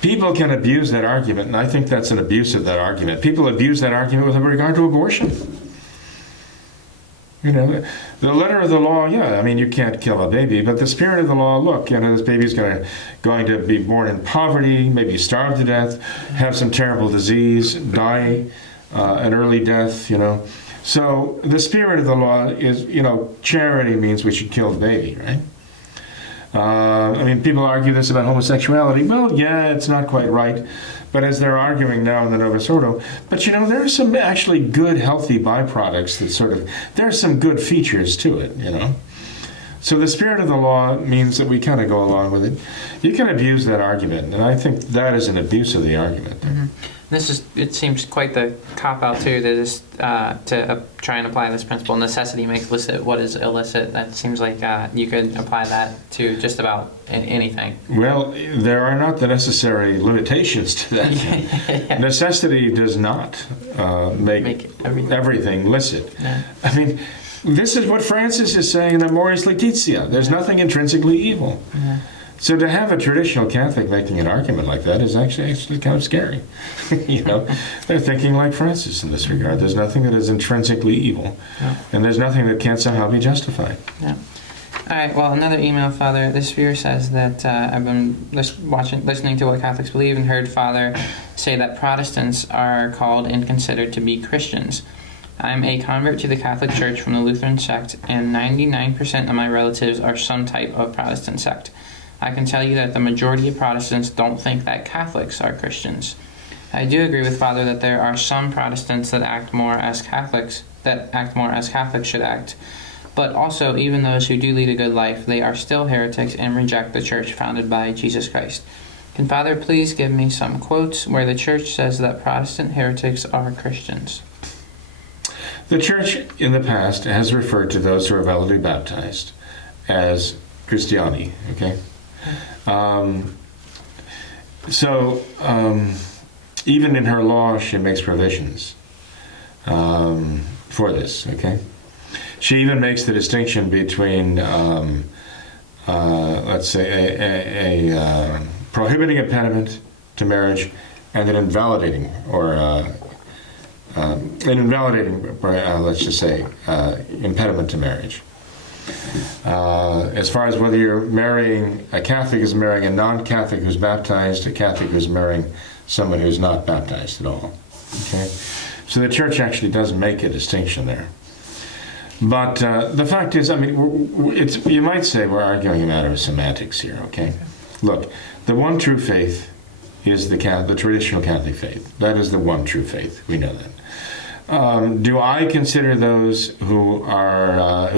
people can abuse that argument, and I think that's an abuse of that argument. People abuse that argument with regard to abortion. You know, the letter of the law, yeah, I mean, you can't kill a baby, but the spirit of the law, look, you know, this baby's going to be born in poverty, maybe starve to death, have some terrible disease, die an early death, you know. So the spirit of the law is, you know, charity means we should kill the baby, right? I mean, people argue this about homosexuality. Well, yeah, it's not quite right. But as they're arguing now in the Novus Ordo, but you know, there are some actually good, healthy byproducts that there are some good features to it, you know. So the spirit of the law means that we kind of go along with it. You can abuse that argument, and I think that is an abuse of the argument. Mm-hmm. It seems quite the cop-out too, to try and apply this principle. Necessity makes licit what is illicit. That seems like you could apply that to just about anything. Well, there are not the necessary limitations to that. Yeah. Necessity does not make everything licit. Yeah. I mean, this is what Francis is saying in Amoris Laetitia. There's nothing intrinsically evil. Yeah. So to have a traditional Catholic making an argument like that is actually kind of scary. You know, they're thinking like Francis in this regard. There's nothing that is intrinsically evil, and there's nothing that can't somehow be justified. Yeah. All right. Well, another email, Father. This viewer says that I've been listening to what Catholics believe, and heard Father say that Protestants are called and considered to be Christians. I'm a convert to the Catholic Church from the Lutheran sect, and 99% of my relatives are some type of Protestant sect. I can tell you that the majority of Protestants don't think that Catholics are Christians. I do agree with Father that there are some Protestants that act more as Catholics should act. But also, even those who do lead a good life, they are still heretics and reject the church founded by Jesus Christ. Can Father please give me some quotes where the church says that Protestant heretics are Christians? The church in the past has referred to those who are validly baptized as Christiani, okay? Even in her law, she makes provisions for this, okay? She even makes the distinction between, let's say, a prohibiting impediment to marriage and an invalidating, let's just say, impediment to marriage. As far as whether you're marrying, a Catholic is marrying a non-Catholic who's baptized, a Catholic who's marrying someone who's not baptized at all. Okay? So the church actually does make a distinction there. But the fact is, I mean, you might say we're arguing a matter of semantics here, okay? Look, the one true faith is the traditional Catholic faith. That is the one true faith. We know that. Do I consider those who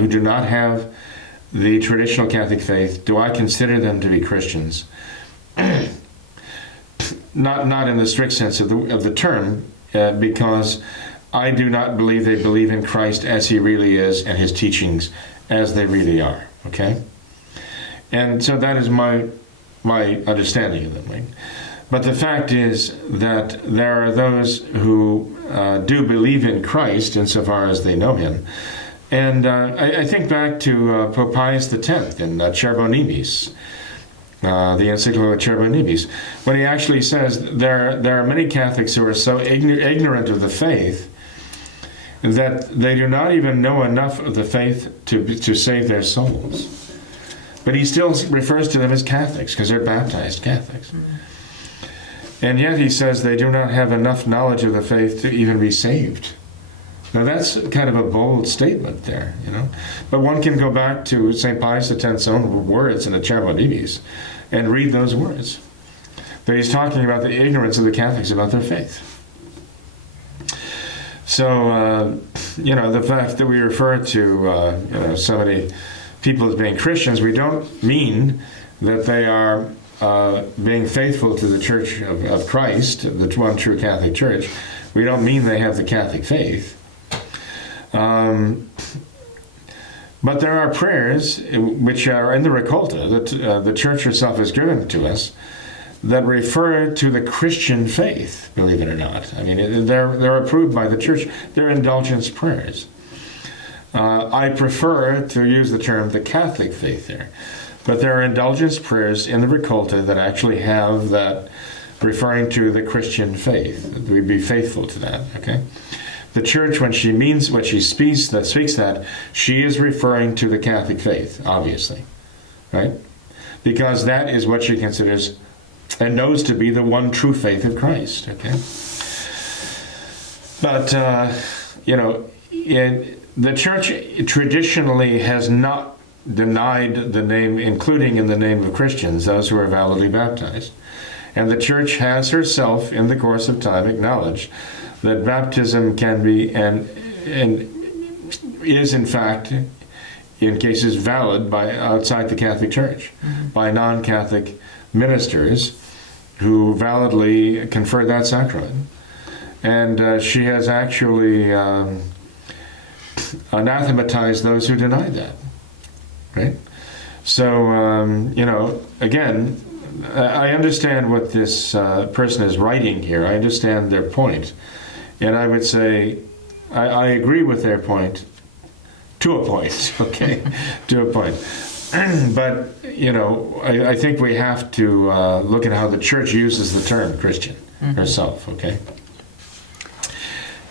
do not have the traditional Catholic faith, do I consider them to be Christians? Not in the strict sense of the term, because I do not believe they believe in Christ as he really is and his teachings as they really are. Okay? And so that is my understanding of them. Right? But the fact is that there are those who do believe in Christ insofar as they know him. And I think back to Pope Pius X in Charbonimis, the encyclical of Charbonimis, when he actually says there are many Catholics who are so ignorant of the faith that they do not even know enough of the faith to save their souls. But he still refers to them as Catholics because they're baptized Catholics. And yet he says they do not have enough knowledge of the faith to even be saved. Now that's kind of a bold statement there, you know. But one can go back to St. Pius X's own words in the Chapel and read those words. That he's talking about the ignorance of the Catholics about their faith. So, you know, the fact that we refer to, you know, so many people as being Christians, we don't mean that they are being faithful to the Church of Christ, the one true Catholic Church. We don't mean they have the Catholic faith. But there are prayers which are in the Recolta that the Church herself has given to us that refer to the Christian faith, believe it or not. I mean, they're approved by the Church. They're indulgence prayers. I prefer to use the term the Catholic faith there. But there are indulgence prayers in the Recolta that actually have that referring to the Christian faith. We'd be faithful to that, okay? The Church, when she means what she speaks that, she is referring to the Catholic faith, obviously, right? Because that is what she considers and knows to be the one true faith of Christ, okay? But, you know, the Church traditionally has not denied the name, including in the name of Christians, those who are validly baptized. And the Church has herself, in the course of time, acknowledged that baptism can be and is, in fact, in cases valid by outside the Catholic Church, by non-Catholic ministers who validly confer that sacrament. And she has actually anathematized those who deny that. Right? So, you know, again, I understand what this person is writing here. I understand their point. And I would say I agree with their point to a point, okay? To a point. But, you know, I think we have to look at how the Church uses the term Christian herself, okay?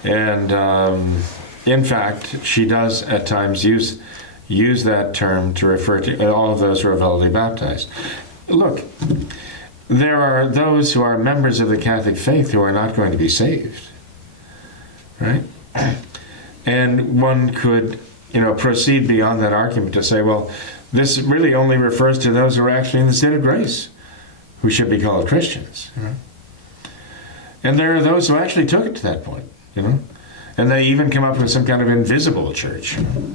And, in fact, she does at times use that term to refer to all of those who are validly baptized. Look, there are those who are members of the Catholic faith who are not going to be saved, right? And one could, you know, proceed beyond that argument to say, well, this really only refers to those who are actually in the state of grace, who should be called Christians, right? And there are those who actually took it to that point, you know, and they even come up with some kind of invisible church, you know?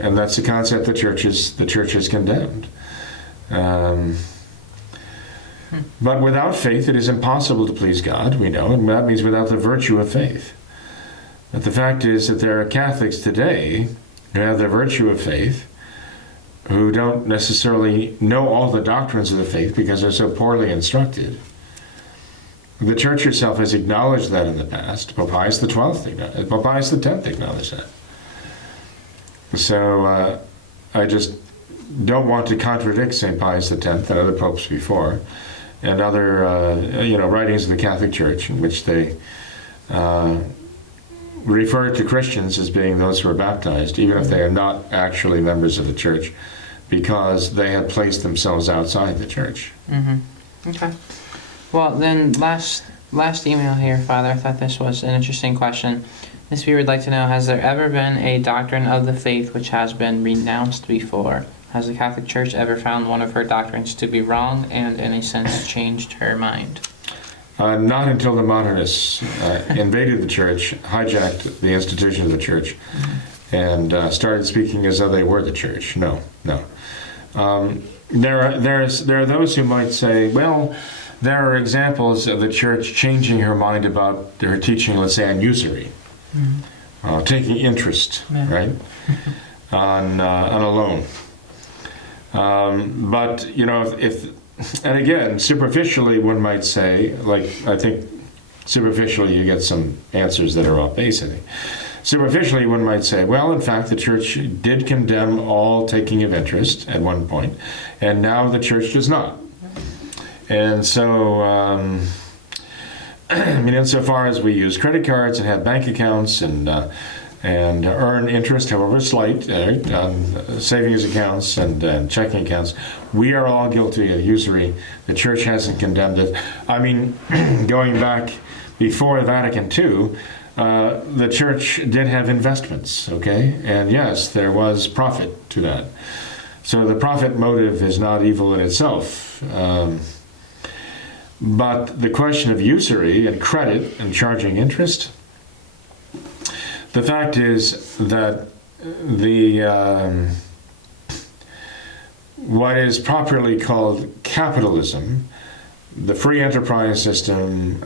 And that's the concept the church has condemned. But without faith, it is impossible to please God, we know, and that means without the virtue of faith. But the fact is that there are Catholics today who have the virtue of faith, who don't necessarily know all the doctrines of the faith because they're so poorly instructed. The Church herself has acknowledged that in the past. Pope Pius X acknowledged that. So I just don't want to contradict St. Pius X and other popes before, and other you know, writings of the Catholic Church in which they refer to Christians as being those who are baptized, even if they are not actually members of the Church, because they have placed themselves outside the Church. Okay. Well, then last email here, Father, I thought this was an interesting question. This viewer would like to know, has there ever been a doctrine of the faith which has been renounced before? Has the Catholic Church ever found one of her doctrines to be wrong and, in a sense, changed her mind? Not until the modernists invaded the Church, hijacked the institution of the Church, and started speaking as though they were the Church. No. There are those who might say, well, there are examples of the Church changing her mind about her teaching, let's say, on usury. Taking interest, right, on a loan. But, you know, and again, superficially one might say, like, I think superficially you get some answers that are off base, I think. Superficially one might say, well, in fact, the Church did condemn all taking of interest at one point, and now the Church does not. And so, I mean, insofar as we use credit cards and have bank accounts and earn interest, however slight, on savings accounts and checking accounts, we are all guilty of usury. The Church hasn't condemned it. I mean, going back before Vatican II, the church did have investments, okay? And yes, there was profit to that. So the profit motive is not evil in itself. But the question of usury and credit and charging interest, the fact is that what is properly called capitalism, the free enterprise system,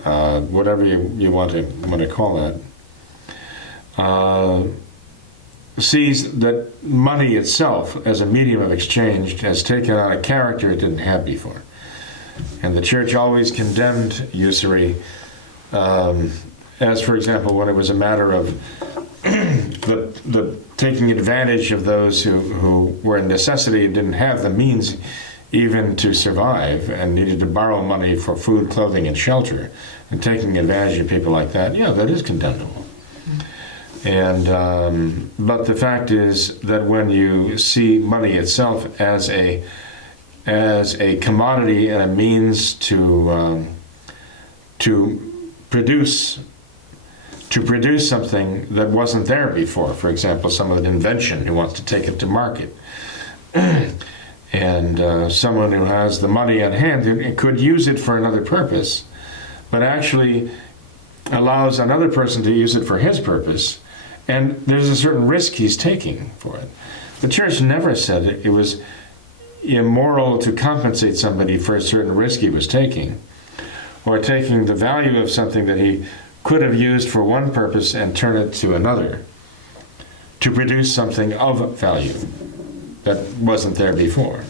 whatever you want to call it, sees that money itself as a medium of exchange has taken on a character it didn't have before. And the church always condemned usury, as for example, when it was a matter of the taking advantage of those who were in necessity and didn't have the means even to survive and needed to borrow money for food, clothing, and shelter, and taking advantage of people like that, yeah, that is condemnable. And but the fact is that when you see money itself as a commodity and a means to produce something that wasn't there before, for example, some of an invention who wants to take it to market, and someone who has the money on hand it could use it for another purpose, but actually allows another person to use it for his purpose, and there's a certain risk he's taking for it. The church never said it was immoral to compensate somebody for a certain risk he was taking, or taking the value of something that he could have used for one purpose and turn it to another, to produce something of value that wasn't there before.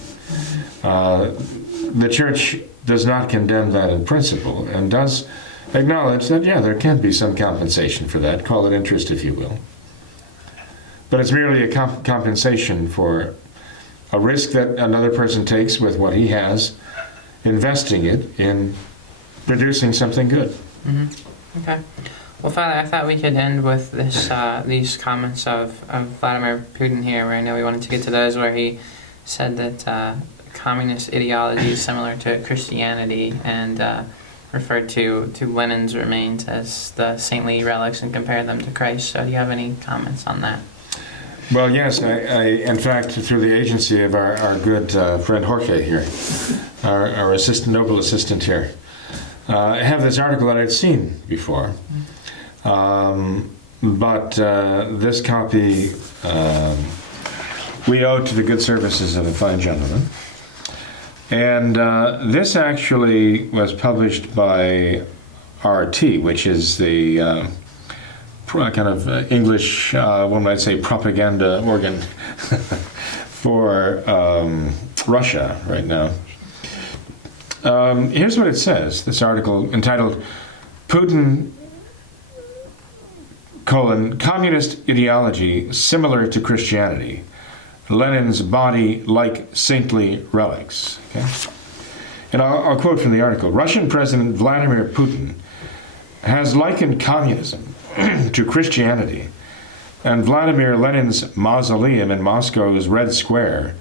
The church does not condemn that in principle, and does acknowledge that, yeah, there can be some compensation for that, call it interest if you will. But it's merely a compensation for a risk that another person takes with what he has, investing it in producing something good. Mm-hmm. Okay. Well, Father, I thought we could end with this these comments of Vladimir Putin here, where I know we wanted to get to those, where he said that communist ideology is similar to Christianity, and referred to Lenin's remains as the saintly relics and compared them to Christ. So do you have any comments on that? Well, yes, I in fact, through the agency of our good friend Jorge here, our noble assistant here, I have this article that I'd seen before, but this copy we owe to the good services of a fine gentleman. And this actually was published by RT, which is the kind of English, one might say, propaganda organ for Russia right now. Here's what it says, this article entitled, Putin, Communist Ideology Similar to Christianity. Lenin's body like saintly relics. Okay? And I'll quote from the article. Russian President Vladimir Putin has likened communism to Christianity, and Vladimir Lenin's mausoleum in Moscow's Red Square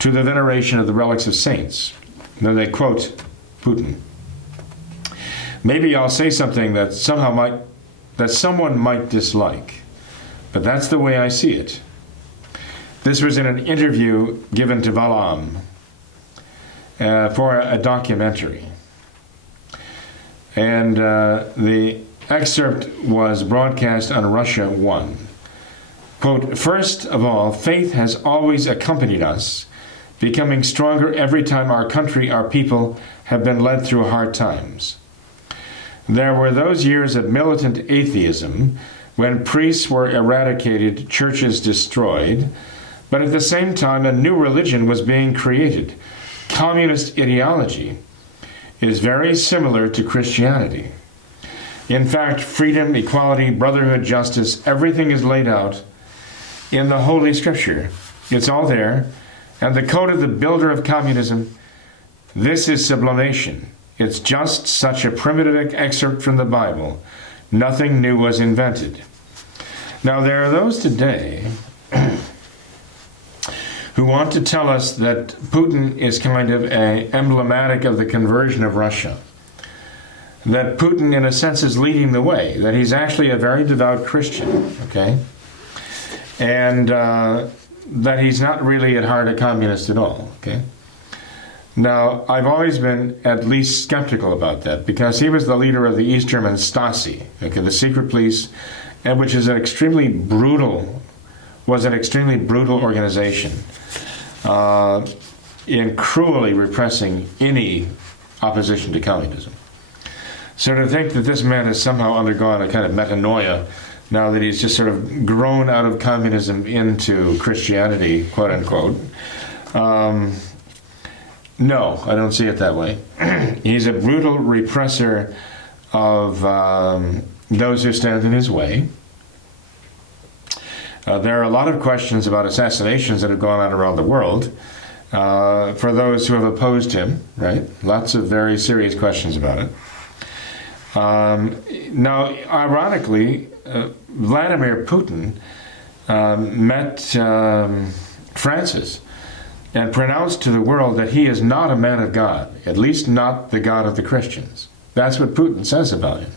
to the veneration of the relics of saints. And then they quote Putin. Maybe I'll say something that someone might dislike, but that's the way I see it. This was in an interview given to Valam for a documentary. And the excerpt was broadcast on Russia 1. Quote, first of all, faith has always accompanied us, becoming stronger every time our country, our people, have been led through hard times. There were those years of militant atheism when priests were eradicated, churches destroyed, but at the same time a new religion was being created. Communist ideology is very similar to Christianity. In fact, freedom, equality, brotherhood, justice, everything is laid out in the Holy Scripture. It's all there. And the code of the builder of communism, this is sublimation. It's just such a primitive excerpt from the Bible. Nothing new was invented. Now, there are those today who want to tell us that Putin is kind of emblematic of the conversion of Russia. that Putin, in a sense, is leading the way, that he's actually a very devout Christian, okay? And that he's not really at heart a communist at all, okay? Now, I've always been at least skeptical about that, because he was the leader of the East German Stasi, okay, the secret police, and which is an extremely brutal organization in cruelly repressing any opposition to communism. So to think that this man has somehow undergone a kind of metanoia now that he's just sort of grown out of communism into Christianity, quote unquote, no, I don't see it that way. He's a brutal repressor of those who stand in his way. There are a lot of questions about assassinations that have gone on around the world for those who have opposed him, right? Lots of very serious questions about it. Now, ironically, Vladimir Putin met Francis and pronounced to the world that he is not a man of God, at least not the God of the Christians. That's what Putin says about him.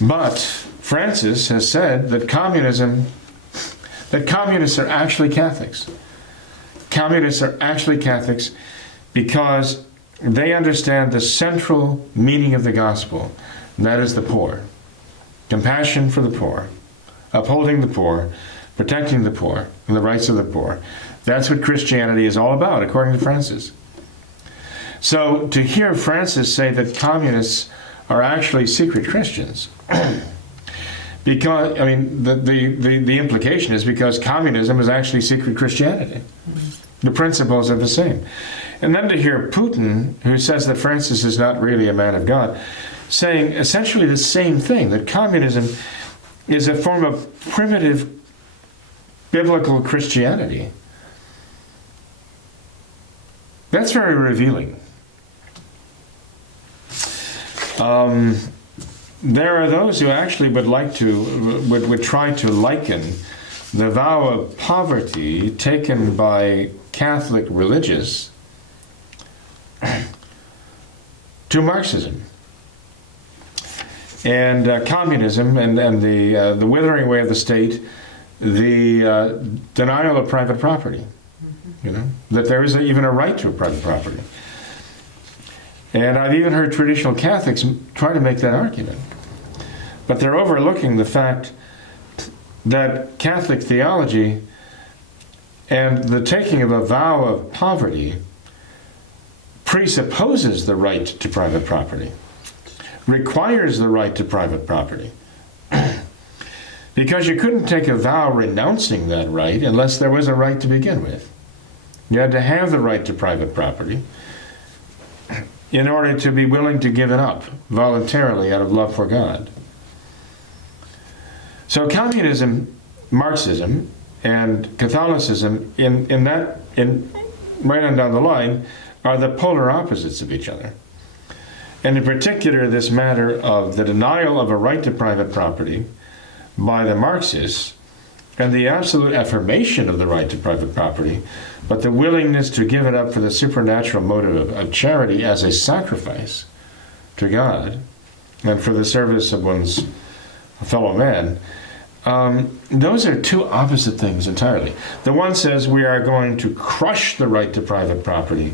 But Francis has said that communists are actually Catholics. Communists are actually Catholics because they understand the central meaning of the gospel, and that is the poor. Compassion for the poor, upholding the poor, protecting the poor, and the rights of the poor. That's what Christianity is all about, according to Francis. So to hear Francis say that communists are actually secret Christians, because, I mean, the implication is because communism is actually secret Christianity. The principles are the same. And then to hear Putin, who says that Francis is not really a man of God, saying essentially the same thing, that communism is a form of primitive biblical Christianity. That's very revealing. There are those who actually would try to liken the vow of poverty taken by Catholic religious to Marxism and communism and the withering away of the state, the denial of private property. You know, that there is even a right to private property. And I've even heard traditional Catholics try to make that argument. But they're overlooking the fact that Catholic theology and the taking of a vow of poverty presupposes the right to private property, requires the right to private property. Because you couldn't take a vow renouncing that right unless there was a right to begin with. You had to have the right to private property in order to be willing to give it up voluntarily out of love for God. So communism, Marxism, and Catholicism, right on down the line, are the polar opposites of each other. And in particular, this matter of the denial of a right to private property by the Marxists and the absolute affirmation of the right to private property, but the willingness to give it up for the supernatural motive of charity as a sacrifice to God and for the service of one's fellow man, those are two opposite things entirely. The one says we are going to crush the right to private property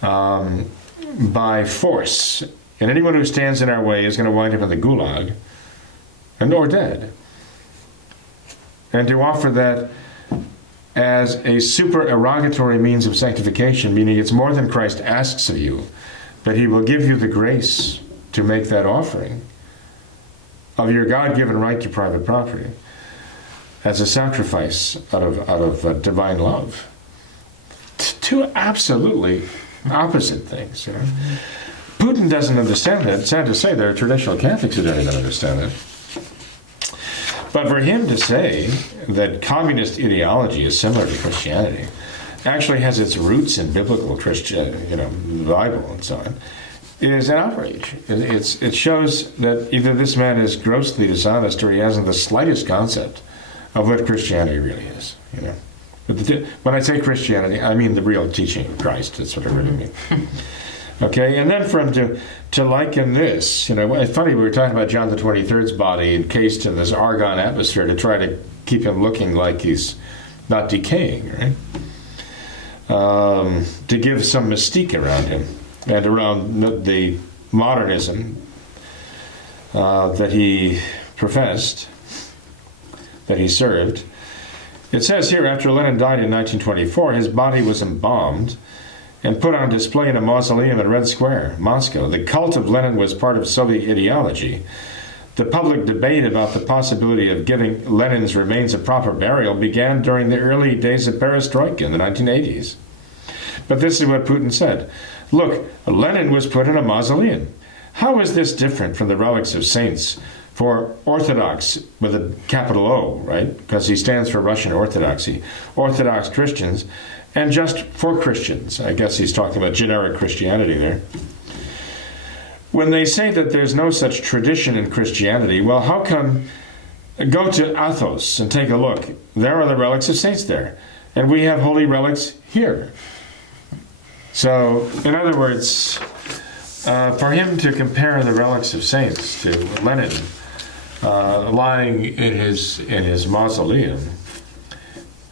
by force, and anyone who stands in our way is going to wind up in the gulag or dead. And to offer that as a supererogatory means of sanctification, meaning it's more than Christ asks of you, but he will give you the grace to make that offering of your God-given right to private property as a sacrifice out of divine love. Two absolutely opposite things. You know? Putin doesn't understand that. It's sad to say there are traditional Catholics who don't even understand it. But for him to say that communist ideology is similar to Christianity, actually has its roots in biblical Christian, the Bible and so on, is an outrage. It shows that either this man is grossly dishonest or he hasn't the slightest concept of what Christianity really is. But when I say Christianity, I mean the real teaching of Christ. That's what I really mean. Okay, and then for him to liken this, it's funny, we were talking about John the 23rd's body encased in this argon atmosphere to try to keep him looking like he's not decaying, right? To give some mystique around him and around the modernism that he professed, that he served. It says here, after Lenin died in 1924, his body was embalmed and put on display in a mausoleum in Red Square, Moscow. The cult of Lenin was part of Soviet ideology. The public debate about the possibility of giving Lenin's remains a proper burial began during the early days of perestroika in the 1980s. But this is what Putin said. Look, Lenin was put in a mausoleum. How is this different from the relics of saints for Orthodox, with a capital O, right? Because he stands for Russian Orthodoxy. Orthodox Christians, and just for Christians. I guess he's talking about generic Christianity there. When they say that there's no such tradition in Christianity, well, how come? Go to Athos and take a look. There are the relics of saints there. And we have holy relics here. So, in other words, for him to compare the relics of saints to Lenin lying in his mausoleum,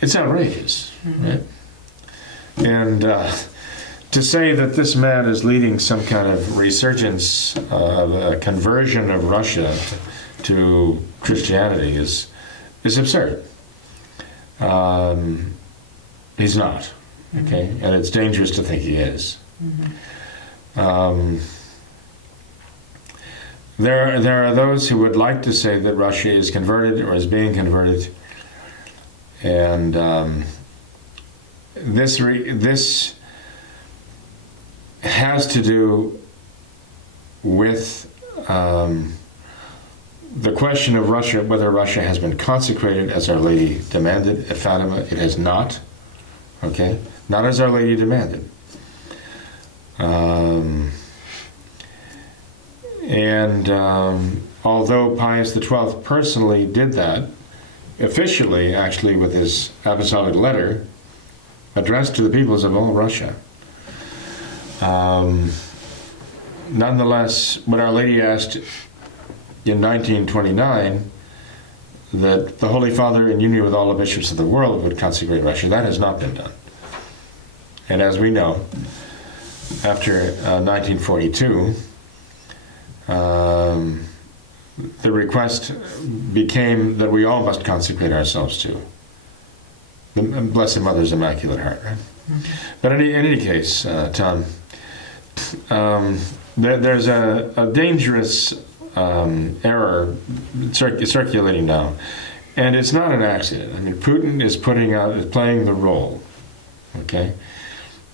it's outrageous, right? And to say that this man is leading some kind of resurgence of a conversion of Russia to Christianity is absurd. He's not, okay? And it's dangerous to think he is. There are those who would like to say that Russia is converted or is being converted, and this has to do with the question of Russia, whether Russia has been consecrated as Our Lady demanded at Fatima. It has not, okay? Not as Our Lady demanded. Although Pius XII personally did that, officially, actually, with his apostolic letter addressed to the peoples of all Russia, nonetheless, when Our Lady asked in 1929 that the Holy Father, in union with all the bishops of the world, would consecrate Russia, that has not been done. And as we know, after 1942, the request became that we all must consecrate ourselves to the Blessed Mother's Immaculate Heart. Right? But in any case, Tom, there's a dangerous error circulating now, and it's not an accident. I mean, Putin is playing the role. Okay.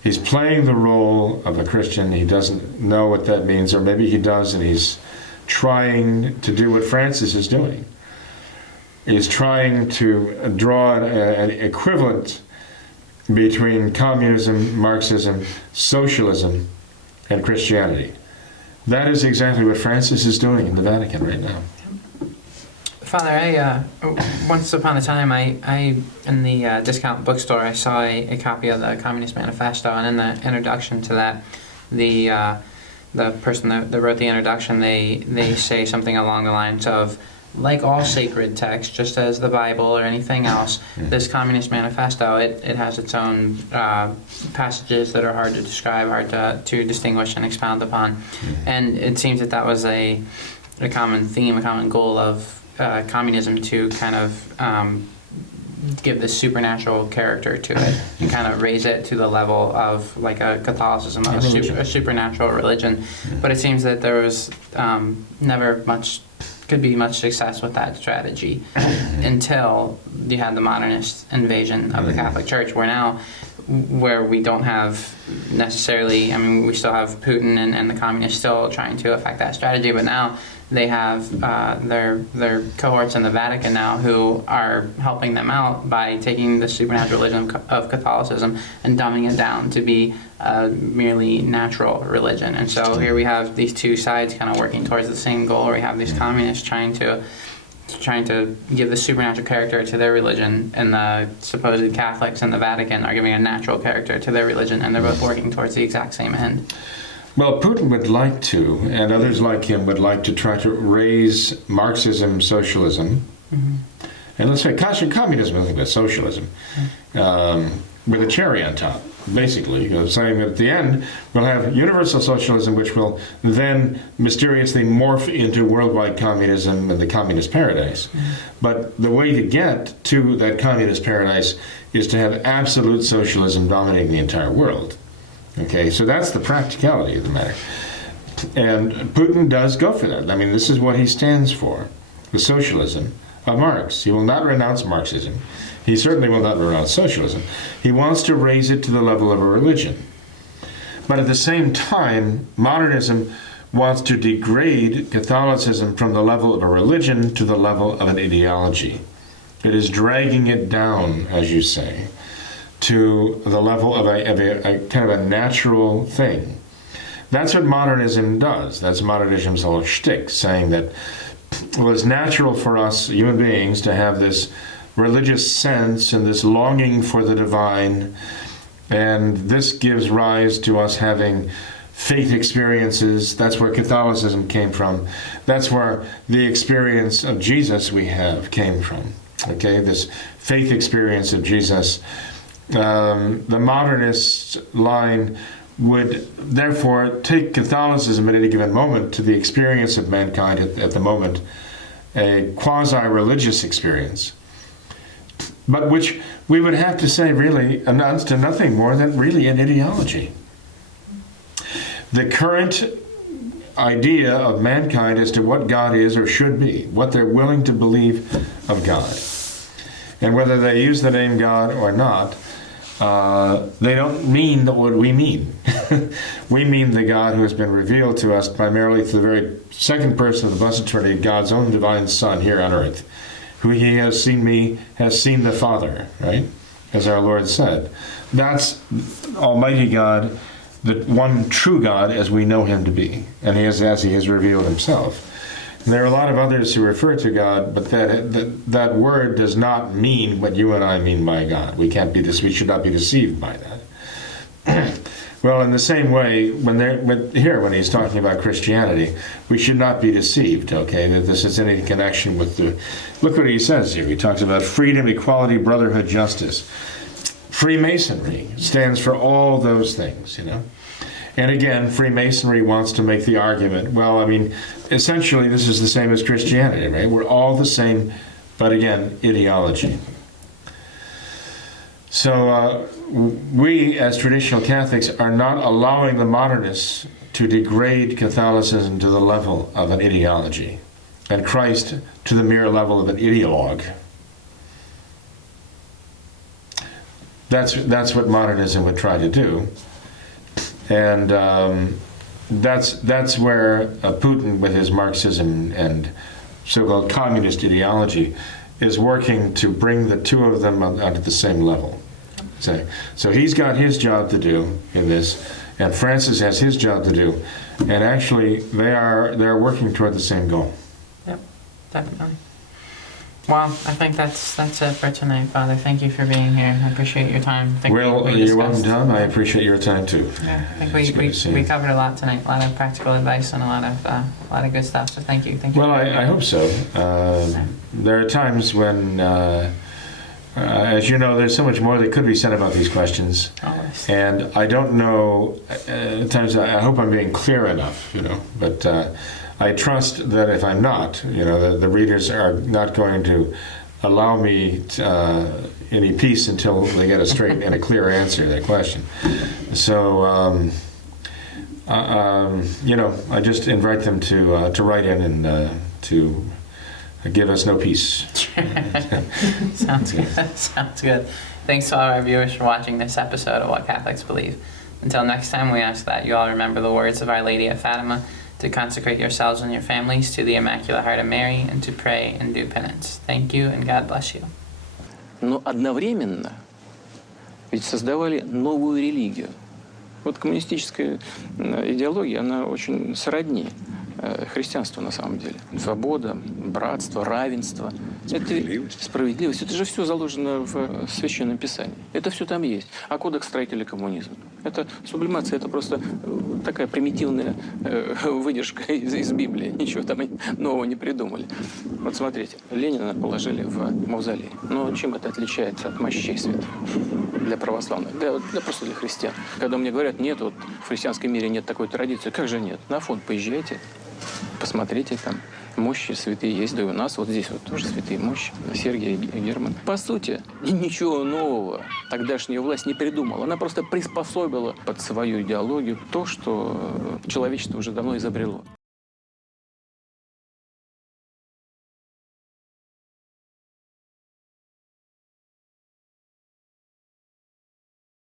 He's playing the role of a Christian. He doesn't know what that means, or maybe he does, and he's trying to do what Francis is doing. He's trying to draw an equivalent between communism, Marxism, socialism, and Christianity. That is exactly what Francis is doing in the Vatican right now. Father, once upon a time, I in the discount bookstore, I saw a copy of the Communist Manifesto, and in the introduction to that, the person that wrote the introduction, they say something along the lines of, like all sacred texts, just as the Bible or anything else, this Communist Manifesto, it has its own passages that are hard to describe, hard to distinguish and expound upon. And it seems that was a common theme, a common goal of communism, to kind of give this supernatural character to it and kind of raise it to the level of like a Catholicism, a supernatural religion. But it seems that there was never could be much success with that strategy until you had the modernist invasion of the Catholic Church, where we don't have necessarily, I mean, we still have Putin and the communists still trying to affect that strategy, but now they have their cohorts in the Vatican now who are helping them out by taking the supernatural religion of Catholicism and dumbing it down to be a merely natural religion. And so here we have these two sides kind of working towards the same goal, where we have these communists trying to give the supernatural character to their religion, and the supposed Catholics in the Vatican are giving a natural character to their religion, and they're both working towards the exact same end. Well, Putin would like to, and others like him would like to try to raise Marxism, socialism, and let's say communism, I think that's socialism, with a cherry on top, basically, saying that at the end we'll have universal socialism, which will then mysteriously morph into worldwide communism and the communist paradise. But the way to get to that communist paradise is to have absolute socialism dominating the entire world. Okay, so that's the practicality of the matter. And Putin does go for that. I mean, this is what he stands for, the socialism of Marx. He will not renounce Marxism. He certainly will not renounce socialism. He wants to raise it to the level of a religion. But at the same time, modernism wants to degrade Catholicism from the level of a religion to the level of an ideology. It is dragging it down, as you say, to the level of a kind of a natural thing. That's what modernism does. That's modernism's whole shtick, saying that well, it's natural for us human beings to have this religious sense and this longing for the divine, and this gives rise to us having faith experiences. That's where Catholicism came from. That's where the experience of Jesus we have came from. Okay, this faith experience of Jesus. The modernist line would therefore take Catholicism at any given moment to the experience of mankind at the moment, a quasi-religious experience, but which we would have to say really amounts to nothing more than really an ideology. The current idea of mankind as to what God is or should be, what they're willing to believe of God, and whether they use the name God or not, they don't mean what we mean. We mean the God who has been revealed to us primarily through the very second person of the Blessed Trinity, God's own divine Son here on earth, who he has seen me, has seen the Father, right? As our Lord said. That's Almighty God, the one true God as we know him to be, and as he has revealed himself. And there are a lot of others who refer to God, but that word does not mean what you and I mean by God. We should not be deceived by that. Well, in the same way, when he's talking about Christianity, we should not be deceived, okay, that this is any connection with look what he says here. He talks about freedom, equality, brotherhood, justice. Freemasonry stands for all those things, you know. And again, Freemasonry wants to make the argument, well, I mean, essentially this is the same as Christianity, right? We're all the same, but again, ideology. So we, as traditional Catholics, are not allowing the modernists to degrade Catholicism to the level of an ideology, and Christ to the mere level of an ideologue. That's what modernism would try to do. And that's where Putin, with his Marxism and so-called communist ideology, is working to bring the two of them onto the same level. So he's got his job to do in this, and Francis has his job to do, and actually they're working toward the same goal. Yep, definitely. Well, I think that's it for tonight, Father. Thank you for being here. I appreciate your time. Well, you're welcome, Tom. I appreciate your time too. Yeah, I think we covered a lot tonight. A lot of practical advice and a lot of good stuff. So thank you. Well, I hope so. There are times when, as you know, there's so much more that could be said about these questions. Always. And I don't know. At times, I hope I'm being clear enough, you know. But I trust that if I'm not, you know, the readers are not going to allow me any peace until they get a straight and a clear answer to that question. So, you know, I just invite them to write in and to give us no peace. Sounds good. Sounds good. Thanks to all our viewers for watching this episode of What Catholics Believe. Until next time, we ask that you all remember the words of Our Lady of Fatima, to consecrate yourselves and your families to the Immaculate Heart of Mary, and to pray and do penance. Thank you, and God bless you. Но одновременно ведь создавали новую религию. Вот коммунистическая идеология, она очень сродни христианству на самом деле. Свобода, братство, равенство, Справедливость. Это же все заложено в Священном Писании. Это все там есть. А кодекс строителя коммунизма? Это сублимация, это просто такая примитивная выдержка из Библии. Ничего там нового не придумали. Вот смотрите, Ленина положили в мавзолей. Но чем это отличается от мощей святых для православных? Просто для христиан. Когда мне говорят, нет, вот в христианском мире нет такой традиции. Как же нет? На Афон поезжайте, посмотрите там. Мощи святые есть, да и у нас вот здесь вот тоже святые мощи. Сергий и Герман. По сути, ничего нового тогдашняя власть не придумала. Она просто приспособила под свою идеологию то, что человечество уже давно изобрело.